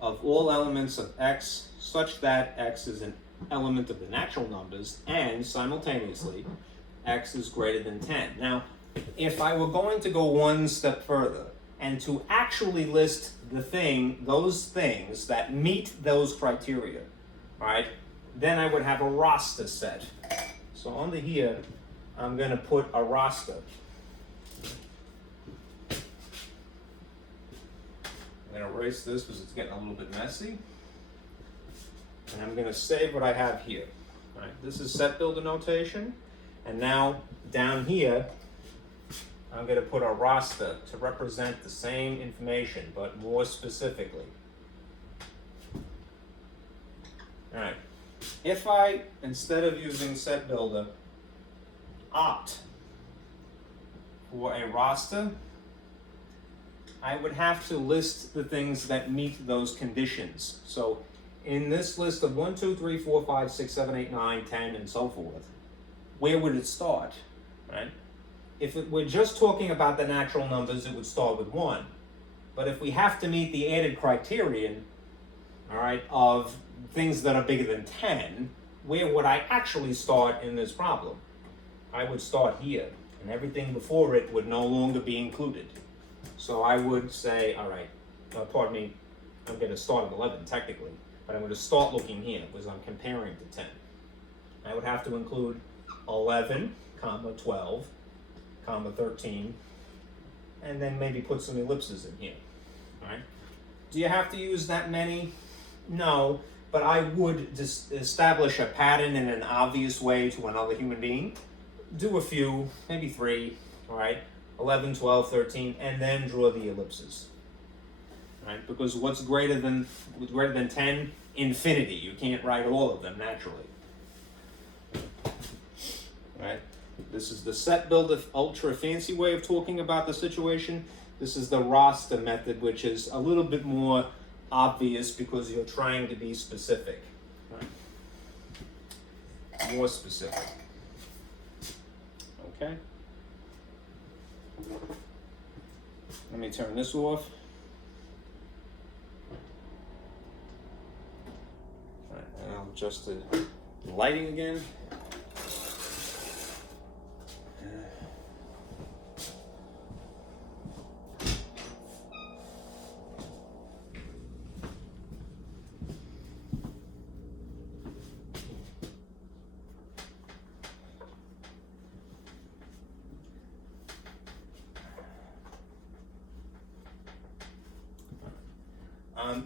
of all elements of X such that X is an element of the natural numbers and simultaneously X is greater than 10. Now, if I were going to go one step further and to actually list those things that meet those criteria, right, then I would have a roster set. So under here, I'm going to put a roster. I'm going to erase this because it's getting a little bit messy. And I'm going to save what I have here. All right, this is set builder notation. And now down here, I'm going to put a roster to represent the same information, but more specifically. All right. If I, instead of using set builder, opt for a roster, I would have to list the things that meet those conditions. So in this list of 1, 2, 3, 4, 5, 6, 7, 8, 9, 10, and so forth, where would it start, right? If we're just talking about the natural numbers, it would start with 1. But if we have to meet the added criterion, all right, of things that are bigger than 10, where would I actually start in this problem? I would start here, and everything before it would no longer be included. So I would say, all right, pardon me, I'm going to start at 11 technically, but I'm going to start looking here because I'm comparing to 10. I would have to include 11, comma, 12, comma, 13, and then maybe put some ellipses in here, all right? Do you have to use that many? No, but I would just establish a pattern in an obvious way to another human being. Do a few, maybe 3, all right? 11, 12, 13, and then draw the ellipses, all right? Because what's greater than 10? Infinity. You can't write all of them naturally, all right? This is the set builder ultra fancy way of talking about the situation. This is the roster method, which is a little bit more obvious because you're trying to be specific, right? More specific. Okay. Let me turn this off. All right, and I'll adjust the lighting again.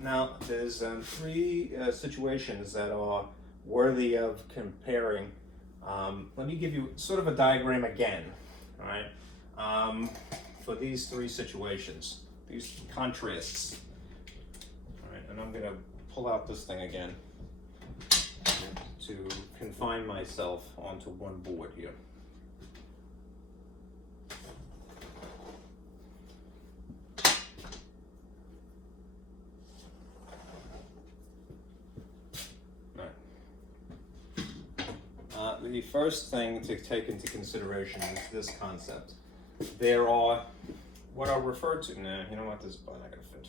Now, there's 3 situations that are worthy of comparing. Let me give you sort of a diagram again, all right, for these 3 situations, these contrasts. All right, and I'm going to pull out this thing again to confine myself onto one board here. The first thing to take into consideration is this concept. There are what are referred to, nah, you know what, this is probably not going to fit.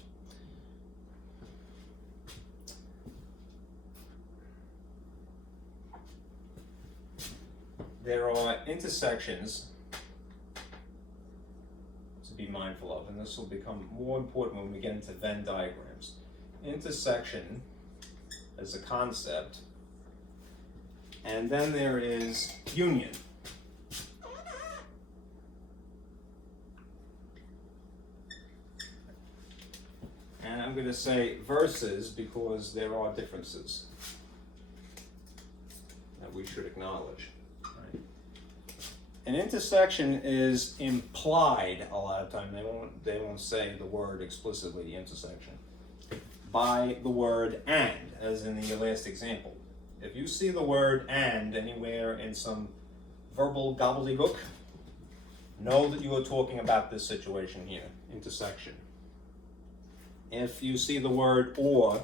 There are intersections to be mindful of, and this will become more important when we get into Venn diagrams. Intersection as a concept. And then there is union. And I'm going to say versus because there are differences that we should acknowledge. Right? An intersection is implied a lot of time. They won't say the word explicitly, the intersection, by the word and, as in the last example. If you see the word and anywhere in some verbal gobbledygook, know that you are talking about this situation here, intersection. If you see the word or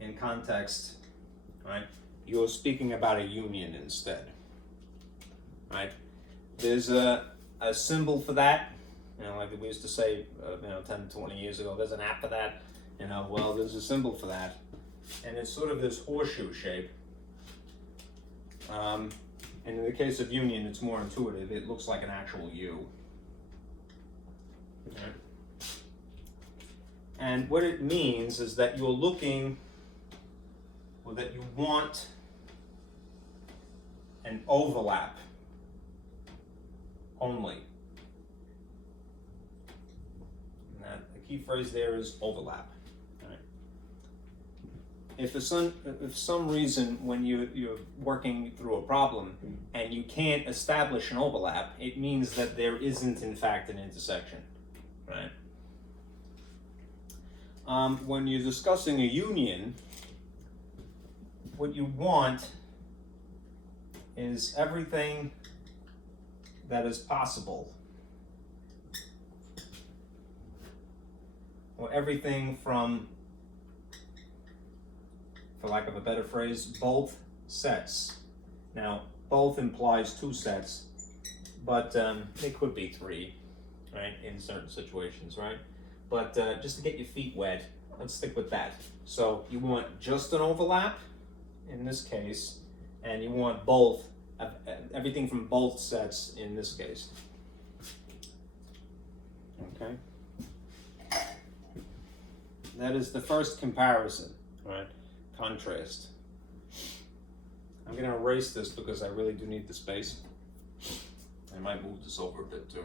in context, right, you're speaking about a union instead, right? There's a symbol for that, you know, like we used to say, 10, 20 years ago, there's an app for that, well, there's a symbol for that. And it's sort of this horseshoe shape. And in the case of union, it's more intuitive. It looks like an actual U. Okay. And what it means is that you're looking, or that you want an overlap only. And that, the key phrase there is overlap. Right? If for some reason when you're working through a problem and you can't establish an overlap, it means that there isn't in fact an intersection. Right? When you're discussing a union, what you want is everything that is possible, or everything from, for lack of a better phrase, both sets. Now, both implies two sets, but it could be three, right, in certain situations, right? But just to get your feet wet, let's stick with that. So you want just an overlap, in this case, and you want both, everything from both sets in this case. Okay? That is the first comparison, right? Contrast. I'm going to erase this because I really do need the space. I might move this over a bit too.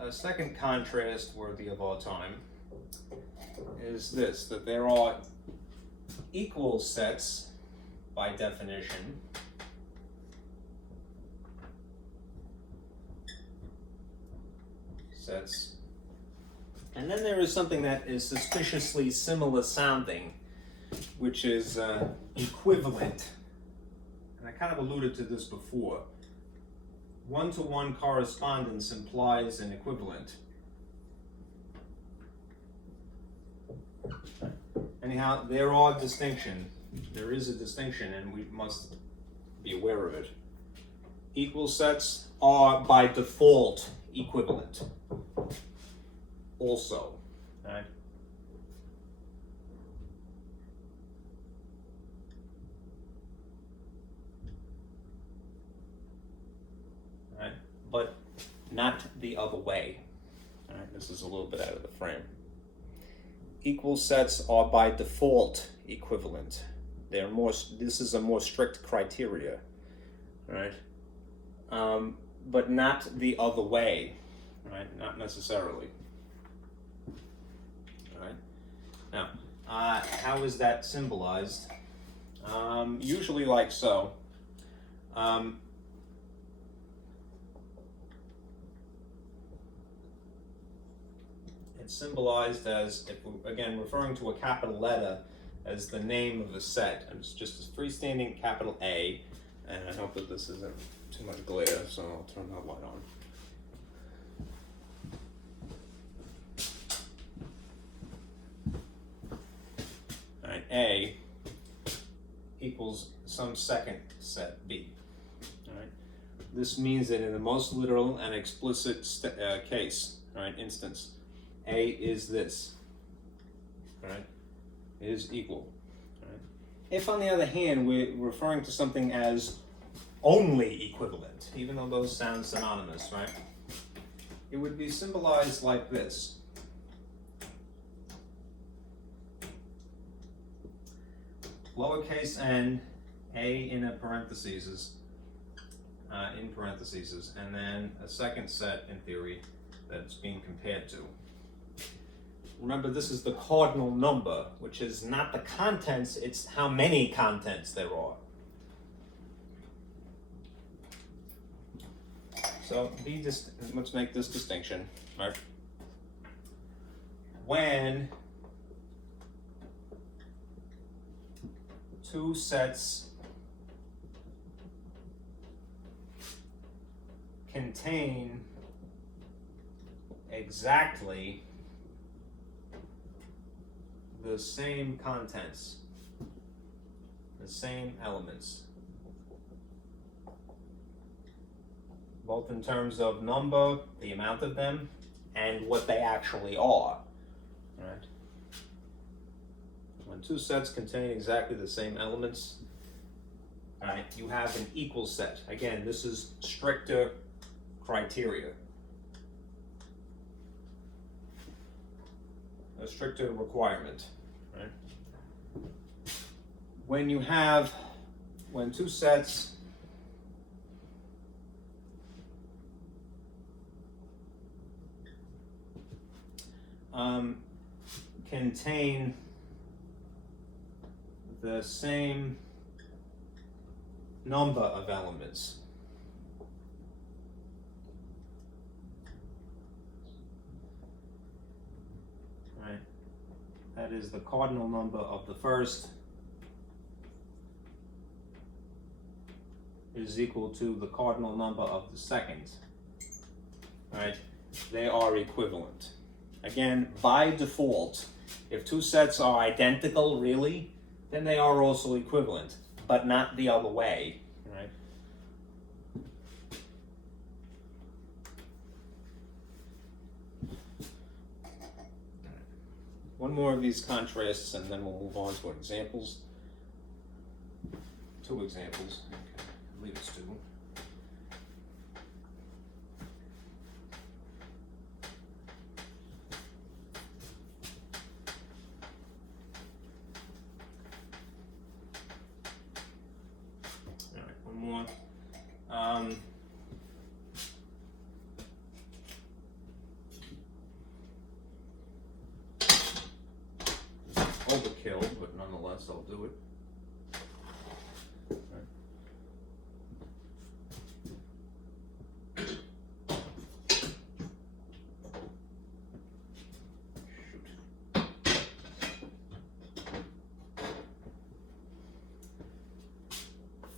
A second contrast worthy of our time is this, that there are equal sets by definition, and then there is something that is suspiciously similar sounding, which is equivalent. And I kind of alluded to this before. One-to-one correspondence implies an equivalent. Anyhow, there are distinction. There is a distinction, and we must be aware of it. Equal sets are by default equivalent. Also, right? But not the other way. All right, this is a little bit out of the frame. Equal sets are by default equivalent. They're more. This is a more strict criteria, right? But not the other way, right? Not necessarily. All right. Now, how is that symbolized? Usually like so. It's symbolized as, again, referring to a capital letter as the name of the set. And it's just a freestanding capital A, and I hope that this isn't too much glare, so I'll turn that light on. All right, A equals some second set B. All right, this means that in the most literal and explicit case, all right, instance, A is this, right? Is equal. Right? If, on the other hand, we're referring to something as only equivalent, even though those sound synonymous, right? It would be symbolized like this. Lowercase n, A in parentheses, and then a second set, in theory, that it's being compared to. Remember, this is the cardinal number, which is not the contents, it's how many contents there are. So let's make this distinction, right? When two sets contain exactly the same contents, the same elements, both in terms of number, the amount of them, and what they actually are. Right? When two sets contain exactly the same elements, right, you have an equal set. Again, this is stricter criteria, a stricter requirement. Right? When two sets contain the same number of elements, right? That is the cardinal number of the first is equal to the cardinal number of the second, right? They are equivalent. Again, by default, if two sets are identical, really, then they are also equivalent, but not the other way, right? One more of these contrasts, and then we'll move on to examples. Two examples. Okay, I believe it's two. More. Overkill, but nonetheless, I'll do it.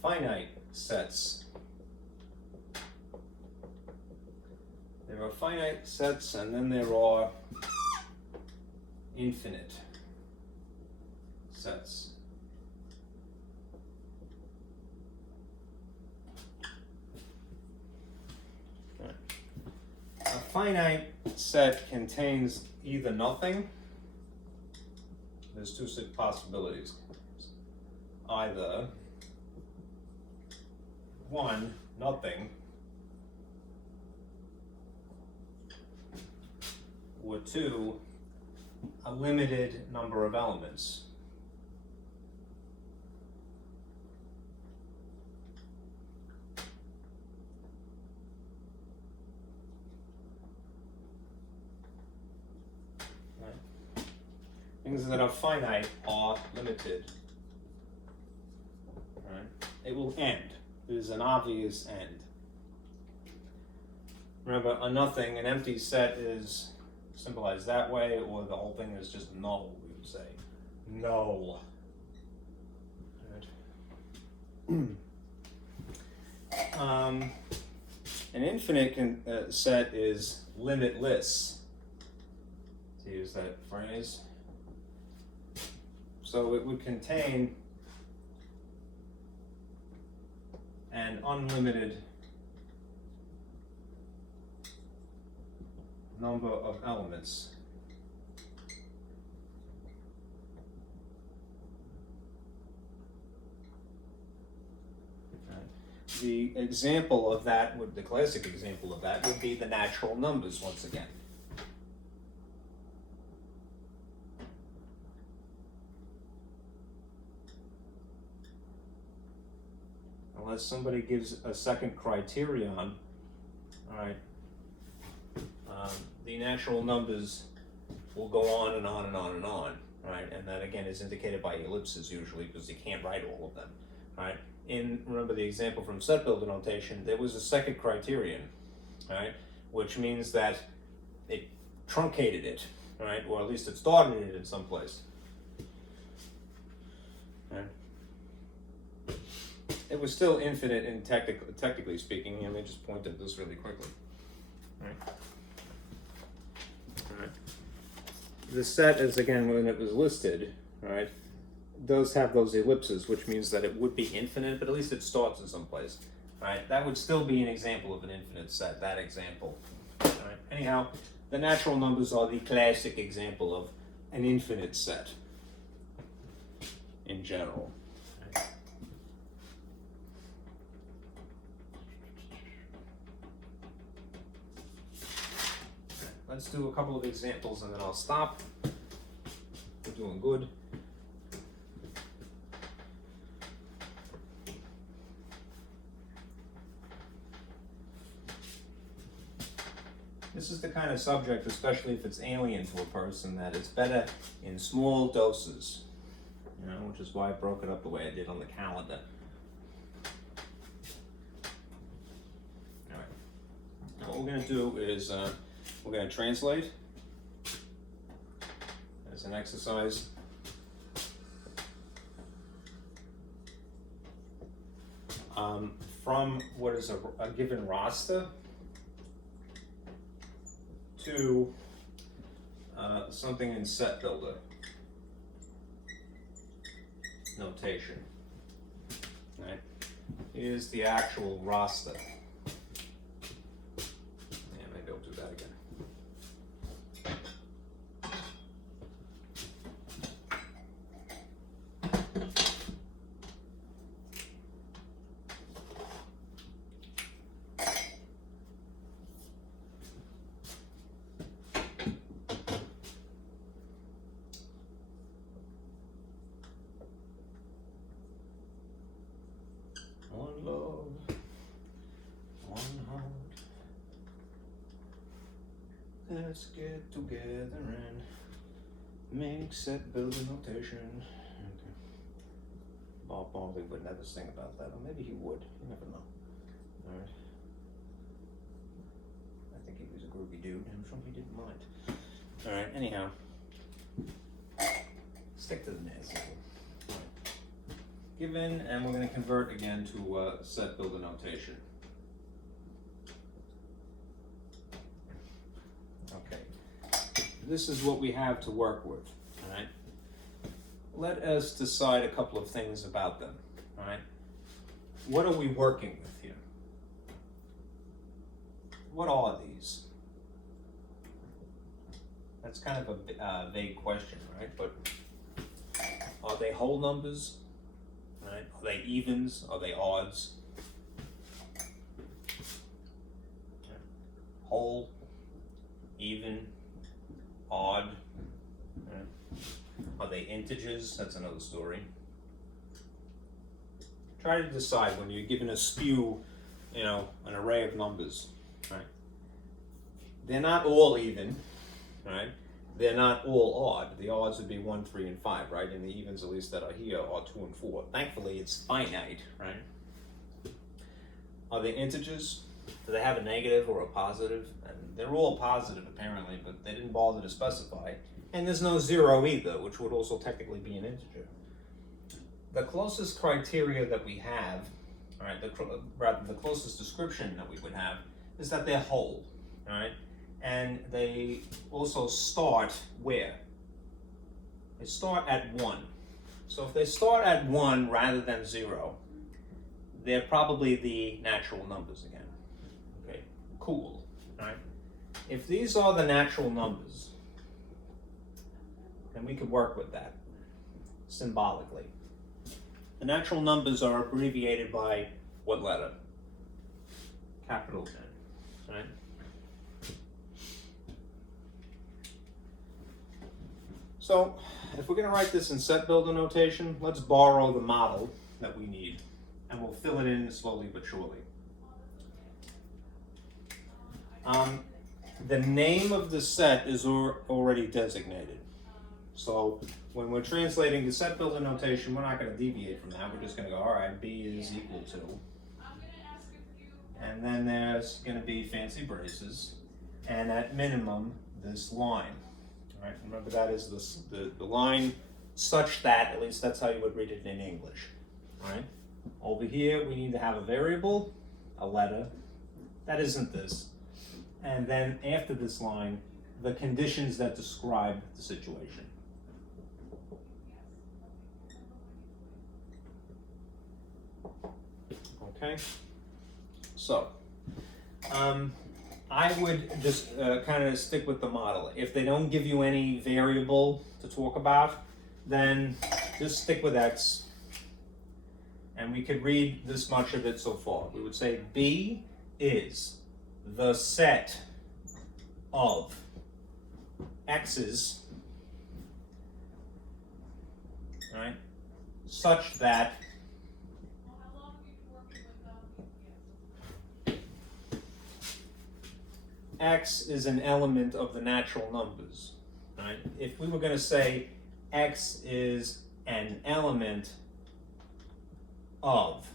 Finite sets. There are finite sets, and then there are infinite sets. Right. A finite set contains either nothing. There's two possibilities. Either 1, nothing, or 2, a limited number of elements. Right. Things that are finite are limited. Right. It will end. It is an obvious end. Remember, a nothing, an empty set is symbolized that way, or the whole thing is just null, we would say. Null. Right. An infinite set is limitless, to use that phrase. So it would contain an unlimited number of elements. The example of that the classic example of that would be the natural numbers once again. Unless somebody gives a second criterion, all right, the natural numbers will go on and on and on and on, right? And that again is indicated by ellipses usually because you can't write all of them, right? Remember the example from set builder notation, there was a second criterion, right? Which means that it truncated it, right? Or at least it started it in some place. Right? it was still infinite in technically speaking. Let me just point at this really quickly. All right. All right. The set is, again, when it was listed, right, does have those ellipses, which means that it would be infinite, but at least it starts in some place. Right? That would still be an example of an infinite set, that example. All right? Anyhow, the natural numbers are the classic example of an infinite set in general. Right? Let's do a couple of examples and then I'll stop. We're doing good. This is the kind of subject, especially if it's alien to a person, that it's better in small doses, you know, which is why I broke it up the way I did on the calendar. All right. Now what we're going to do is we're going to translate as an exercise. From what is a given roster to something in set builder notation. Right? Here's the actual roster. Yeah, maybe I'll do that again. One love, one heart. Let's get together and make set builder notation. Okay. Bob Marley would never sing about that, or maybe he would. You never know. All right. I think he was a groovy dude. I'm sure he didn't mind. All right. Anyhow, stick to the nasty. Given, and we're going to convert again to set builder notation. Okay, this is what we have to work with. All right, let us decide a couple of things about them. All right, what are we working with here? What are these? That's kind of a vague question, right? But are they whole numbers? Right? Are they evens? Are they odds? Whole, even, odd. Right? Are they integers? That's another story. Try to decide when you're given a spew, you know, an array of numbers. Right? They're not all even, right? They're not all odd. The odds would be 1, 3, and 5, right? And the evens, at least that are here, are 2 and 4. Thankfully, it's finite, right? Are they integers? Do they have a negative or a positive? And they're all positive, apparently, but they didn't bother to specify. And there's no 0 either, which would also technically be an integer. The closest criteria that we have, all right, rather the closest description that we would have, is that they're whole, all right? And they also start where? They start at 1. So if they start at 1 rather than 0, they're probably the natural numbers again. Okay, cool, right? If these are the natural numbers, then we could work with that symbolically. The natural numbers are abbreviated by what letter? Capital N, right? So, if we're going to write this in set builder notation, let's borrow the model that we need, and we'll fill it in slowly but surely. The name of the set is already designated. So, when we're translating the set builder notation, we're not going to deviate from that. We're just going to go, all right, B is equal to. And then there's going to be fancy braces, and at minimum, this line. Right, remember that is the line such that, at least that's how you would read it in English, right? Over here, we need to have a variable, a letter. That isn't this. And then after this line, the conditions that describe the situation. Okay? So, I would just kind of stick with the model. If they don't give you any variable to talk about, then just stick with X. And we could read this much of it so far. We would say B is the set of X's, right, such that X is an element of the natural numbers, right? If we were going to say X is an element of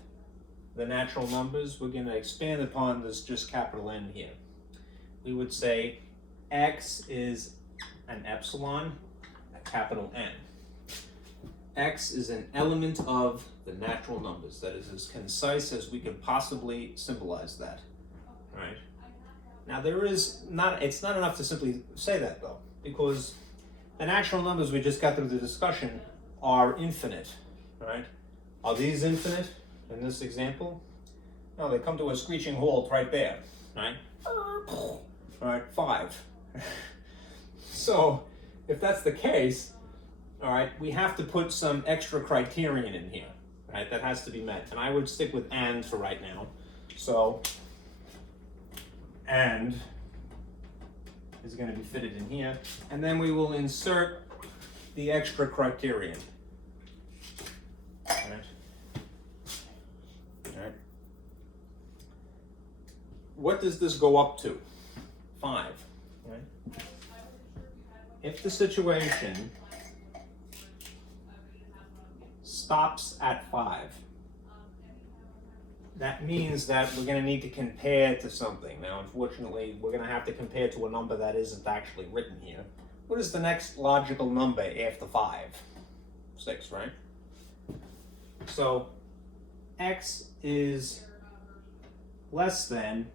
the natural numbers, we're going to expand upon this just capital N here. We would say X is an epsilon, a capital N. X is an element of the natural numbers. That is as concise as we can possibly symbolize that, right? Now it's not enough to simply say that though, because the natural numbers we just got through the discussion are infinite, right? Are these infinite in this example? No, they come to a screeching halt right there, right? All right, 5. So if that's the case, all right, we have to put some extra criterion in here, right? That has to be met. And I would stick with and for right now. So and is going to be fitted in here. And then we will insert the extra criterion. All right. All right. What does this go up to? 5. Right? If the situation stops at 5, that means that we're going to need to compare to something. Now, unfortunately, we're going to have to compare to a number that isn't actually written here. What is the next logical number after 5? 6, right? So, X is less than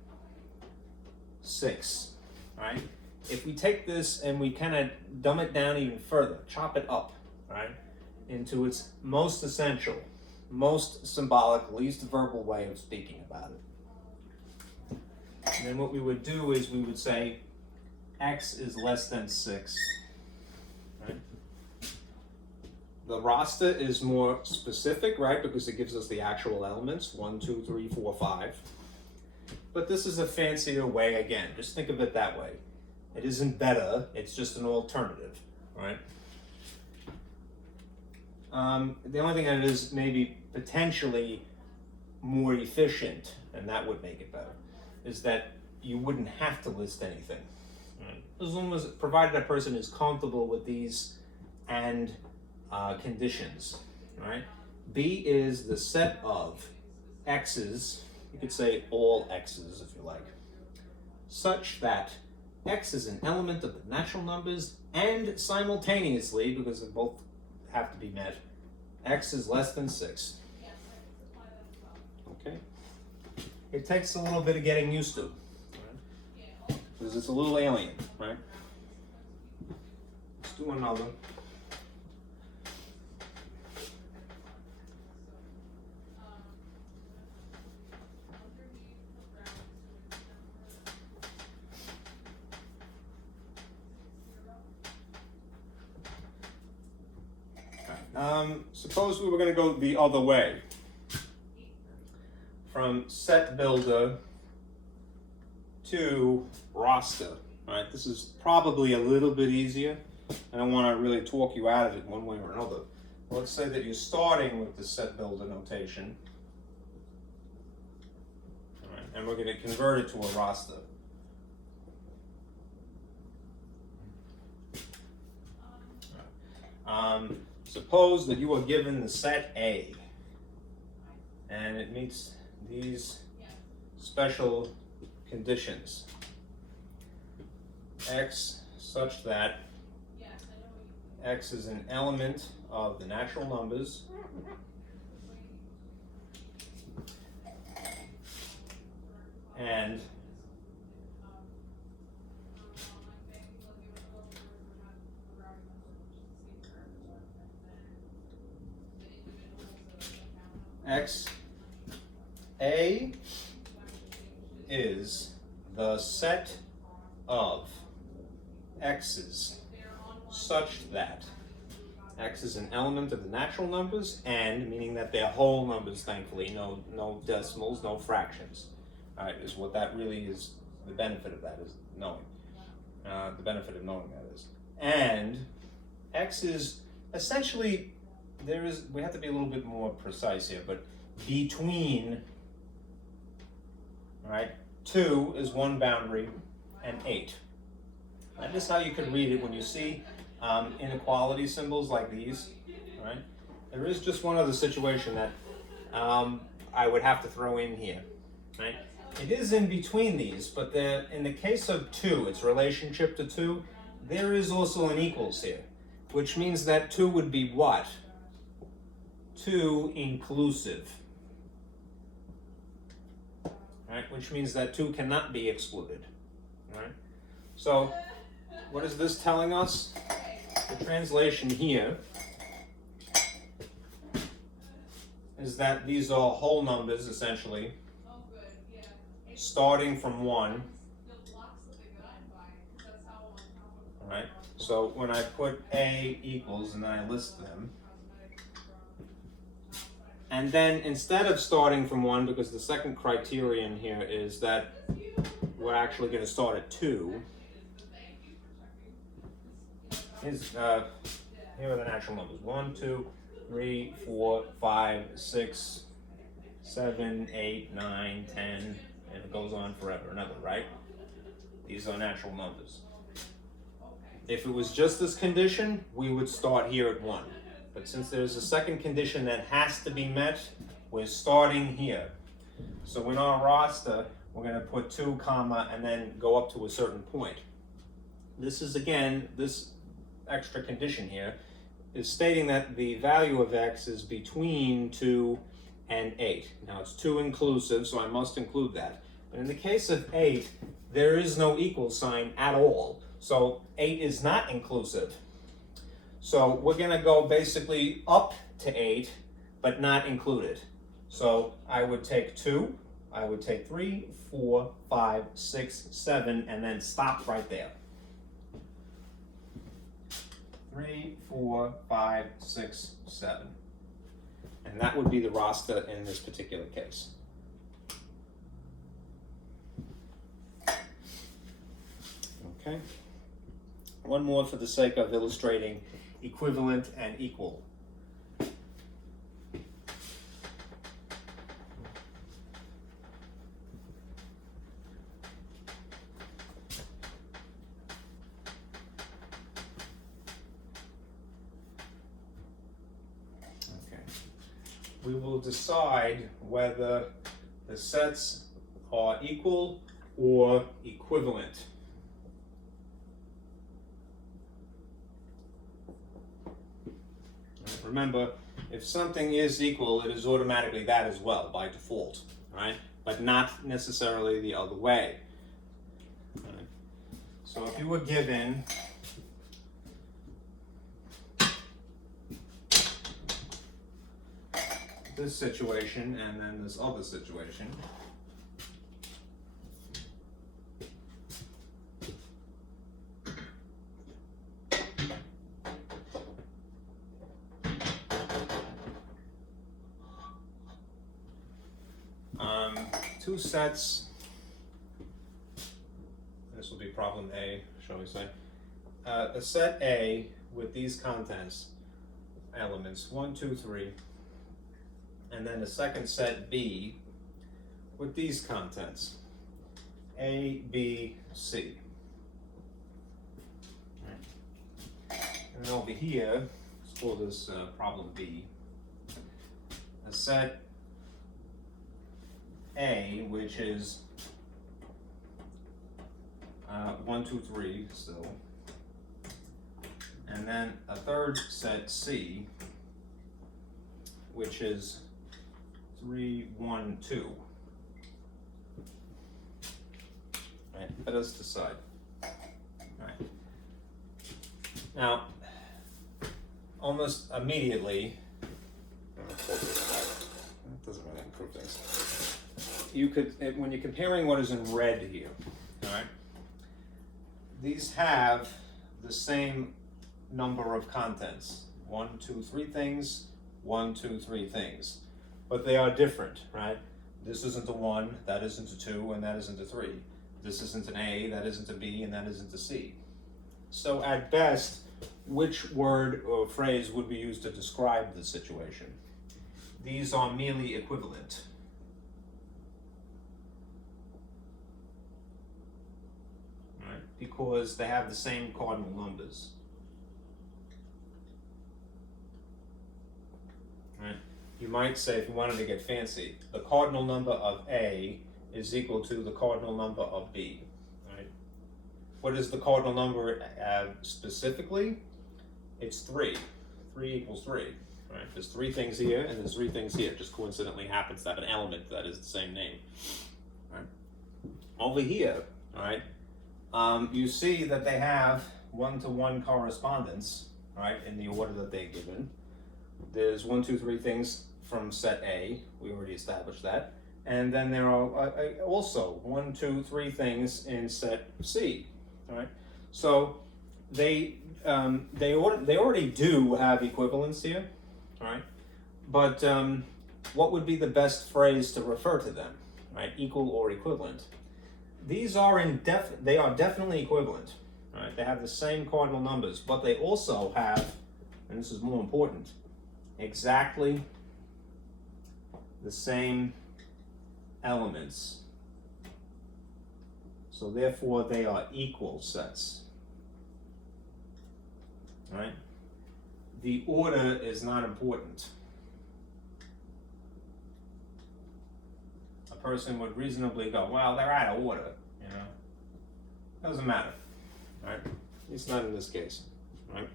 6, right? If we take this and we kind of dumb it down even further, chop it up, right, into its most essential, most symbolic, least verbal way of speaking about it. And then what we would do is we would say X is less than 6, right? The roster is more specific, right, because it gives us the actual elements, 1, 2, 3, 4, 5. But this is a fancier way, again, just think of it that way. It isn't better, it's just an alternative, right? The only thing that is maybe potentially more efficient, and that would make it better, is that you wouldn't have to list anything. Right? As long as, provided a person is comfortable with these and conditions, right? B is the set of X's, you could say all X's if you like, such that X is an element of the natural numbers and simultaneously, because they both have to be met, X is less than 6. Okay? It takes a little bit of getting used to, right? Because it's a little alien, right? Let's do another. Suppose we were going to go the other way. From set builder to roster. Right? This is probably a little bit easier. I don't want to really talk you out of it one way or another. Let's say that you're starting with the set builder notation. All right, and we're going to convert it to a roster. Suppose that you are given the set A, and it meets these special conditions. X such that X is an element of the natural numbers and X A is the set of x's such that x is an element of the natural numbers, and meaning that they're whole numbers, thankfully, no decimals, no fractions. All right, is what that really is. The benefit of that is knowing. The benefit of knowing that is, and x is essentially, we have to be a little bit more precise here, but between, all right, 2 is one boundary and 8. That is how you could read it when you see inequality symbols like these, right? There is just one other situation that I would have to throw in here, right? It is in between these, but in the case of 2, its relationship to 2, there is also an equals here, which means that 2 would be what? 2 inclusive, right? Which means that 2 cannot be excluded, right? So what is this telling us? The translation here is that these are whole numbers, essentially, starting from 1. All right, so when I put A equals and then I list them, and then instead of starting from 1, because the second criterion here is that we're actually going to start at 2, here are the natural numbers: 1, 2, 3, 4, 5, 6, 7, 8, 9, 10, and it goes on forever and ever, right? These are natural numbers. If it was just this condition, we would start here at 1. But since there's a second condition that has to be met, we're starting here. So in our roster, we're going to put 2, comma, and then go up to a certain point. This is, again, this extra condition here is stating that the value of x is between 2 and 8. Now it's 2 inclusive, so I must include that. But in the case of 8, there is no equal sign at all. So 8 is not inclusive. So we're going to go basically up to 8, but not included. So I would take 2, I would take 3, 4, 5, 6, 7, and then stop right there. 3, 4, 5, 6, 7. And that would be the roster in this particular case. Okay. One more for the sake of illustrating equivalent and equal. We will decide whether the sets are equal or equivalent. Remember, if something is equal, it is automatically that as well by default, right? But not necessarily the other way. Right? So if you were given this situation and then this other situation, two sets, this will be problem A, shall we say, a set A with these contents, elements 1, 2, 3, and then a second set B with these contents, A, B, C. And then over here, let's call this problem B, a set A, which is 1, 2, 3 still, and then a third set C, which is 3, 1, 2. Right? Let us decide. All right. Now, almost immediately, that doesn't really improve things. You could, when you're comparing what is in red here, all right, these have the same number of contents. 1, 2, 3 things, 1, 2, 3 things. But they are different, right? This isn't a 1, that isn't a 2, and that isn't a 3. This isn't an A, that isn't a B, and that isn't a C. So at best, which word or phrase would be used to describe the situation? These are merely equivalent. Right? Because they have the same cardinal numbers. Right? You might say, if you wanted to get fancy, the cardinal number of A is equal to the cardinal number of B. Right? What is the cardinal number specifically? It's 3. 3 equals 3. Right? There's 3 things here, and there's 3 things here. It just coincidentally happens to have an element that is the same name. Right? Over here, right, you see that they have one-to-one correspondence, right, in the order that they're given. There's 1, 2, 3 things from set A. We already established that. And then there are also 1, 2, 3 things in set C. All right. So they already do have equivalence here. All right. But what would be the best phrase to refer to them? Right. Equal or equivalent. These are they are definitely equivalent. All right. They have the same cardinal numbers, but they also have, and this is more important, exactly the same elements. So therefore they are equal sets. All right? The order is not important. A person would reasonably go, well, they're out of order, you know. Doesn't matter. All right? At least not in this case. Right?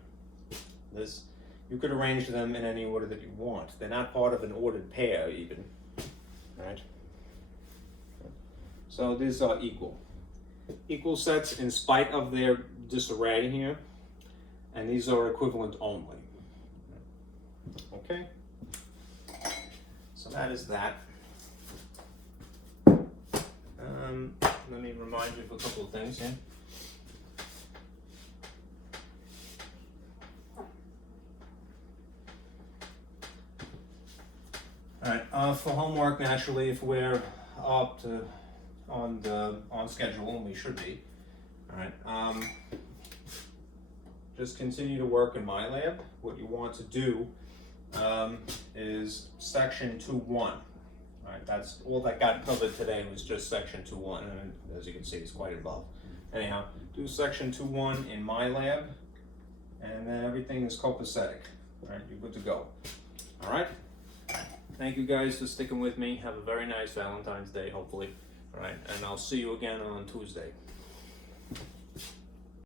You could arrange them in any order that you want. They're not part of an ordered pair even. Right? So these are equal. Equal sets in spite of their disarray here, and these are equivalent only. Okay? So that is that. Let me remind you of a couple of things here. All right, for homework, naturally, if we're up to on schedule, and we should be, all right, just continue to work in my lab. What you want to do is section 2.1. All right, that's all that got covered today was just section 2.1, and as you can see, it's quite involved. Anyhow, do section 2.1 in my lab, and then everything is copacetic. All right, you're good to go. All right. Thank you guys for sticking with me. Have a very nice Valentine's Day, hopefully. All right, and I'll see you again on Tuesday.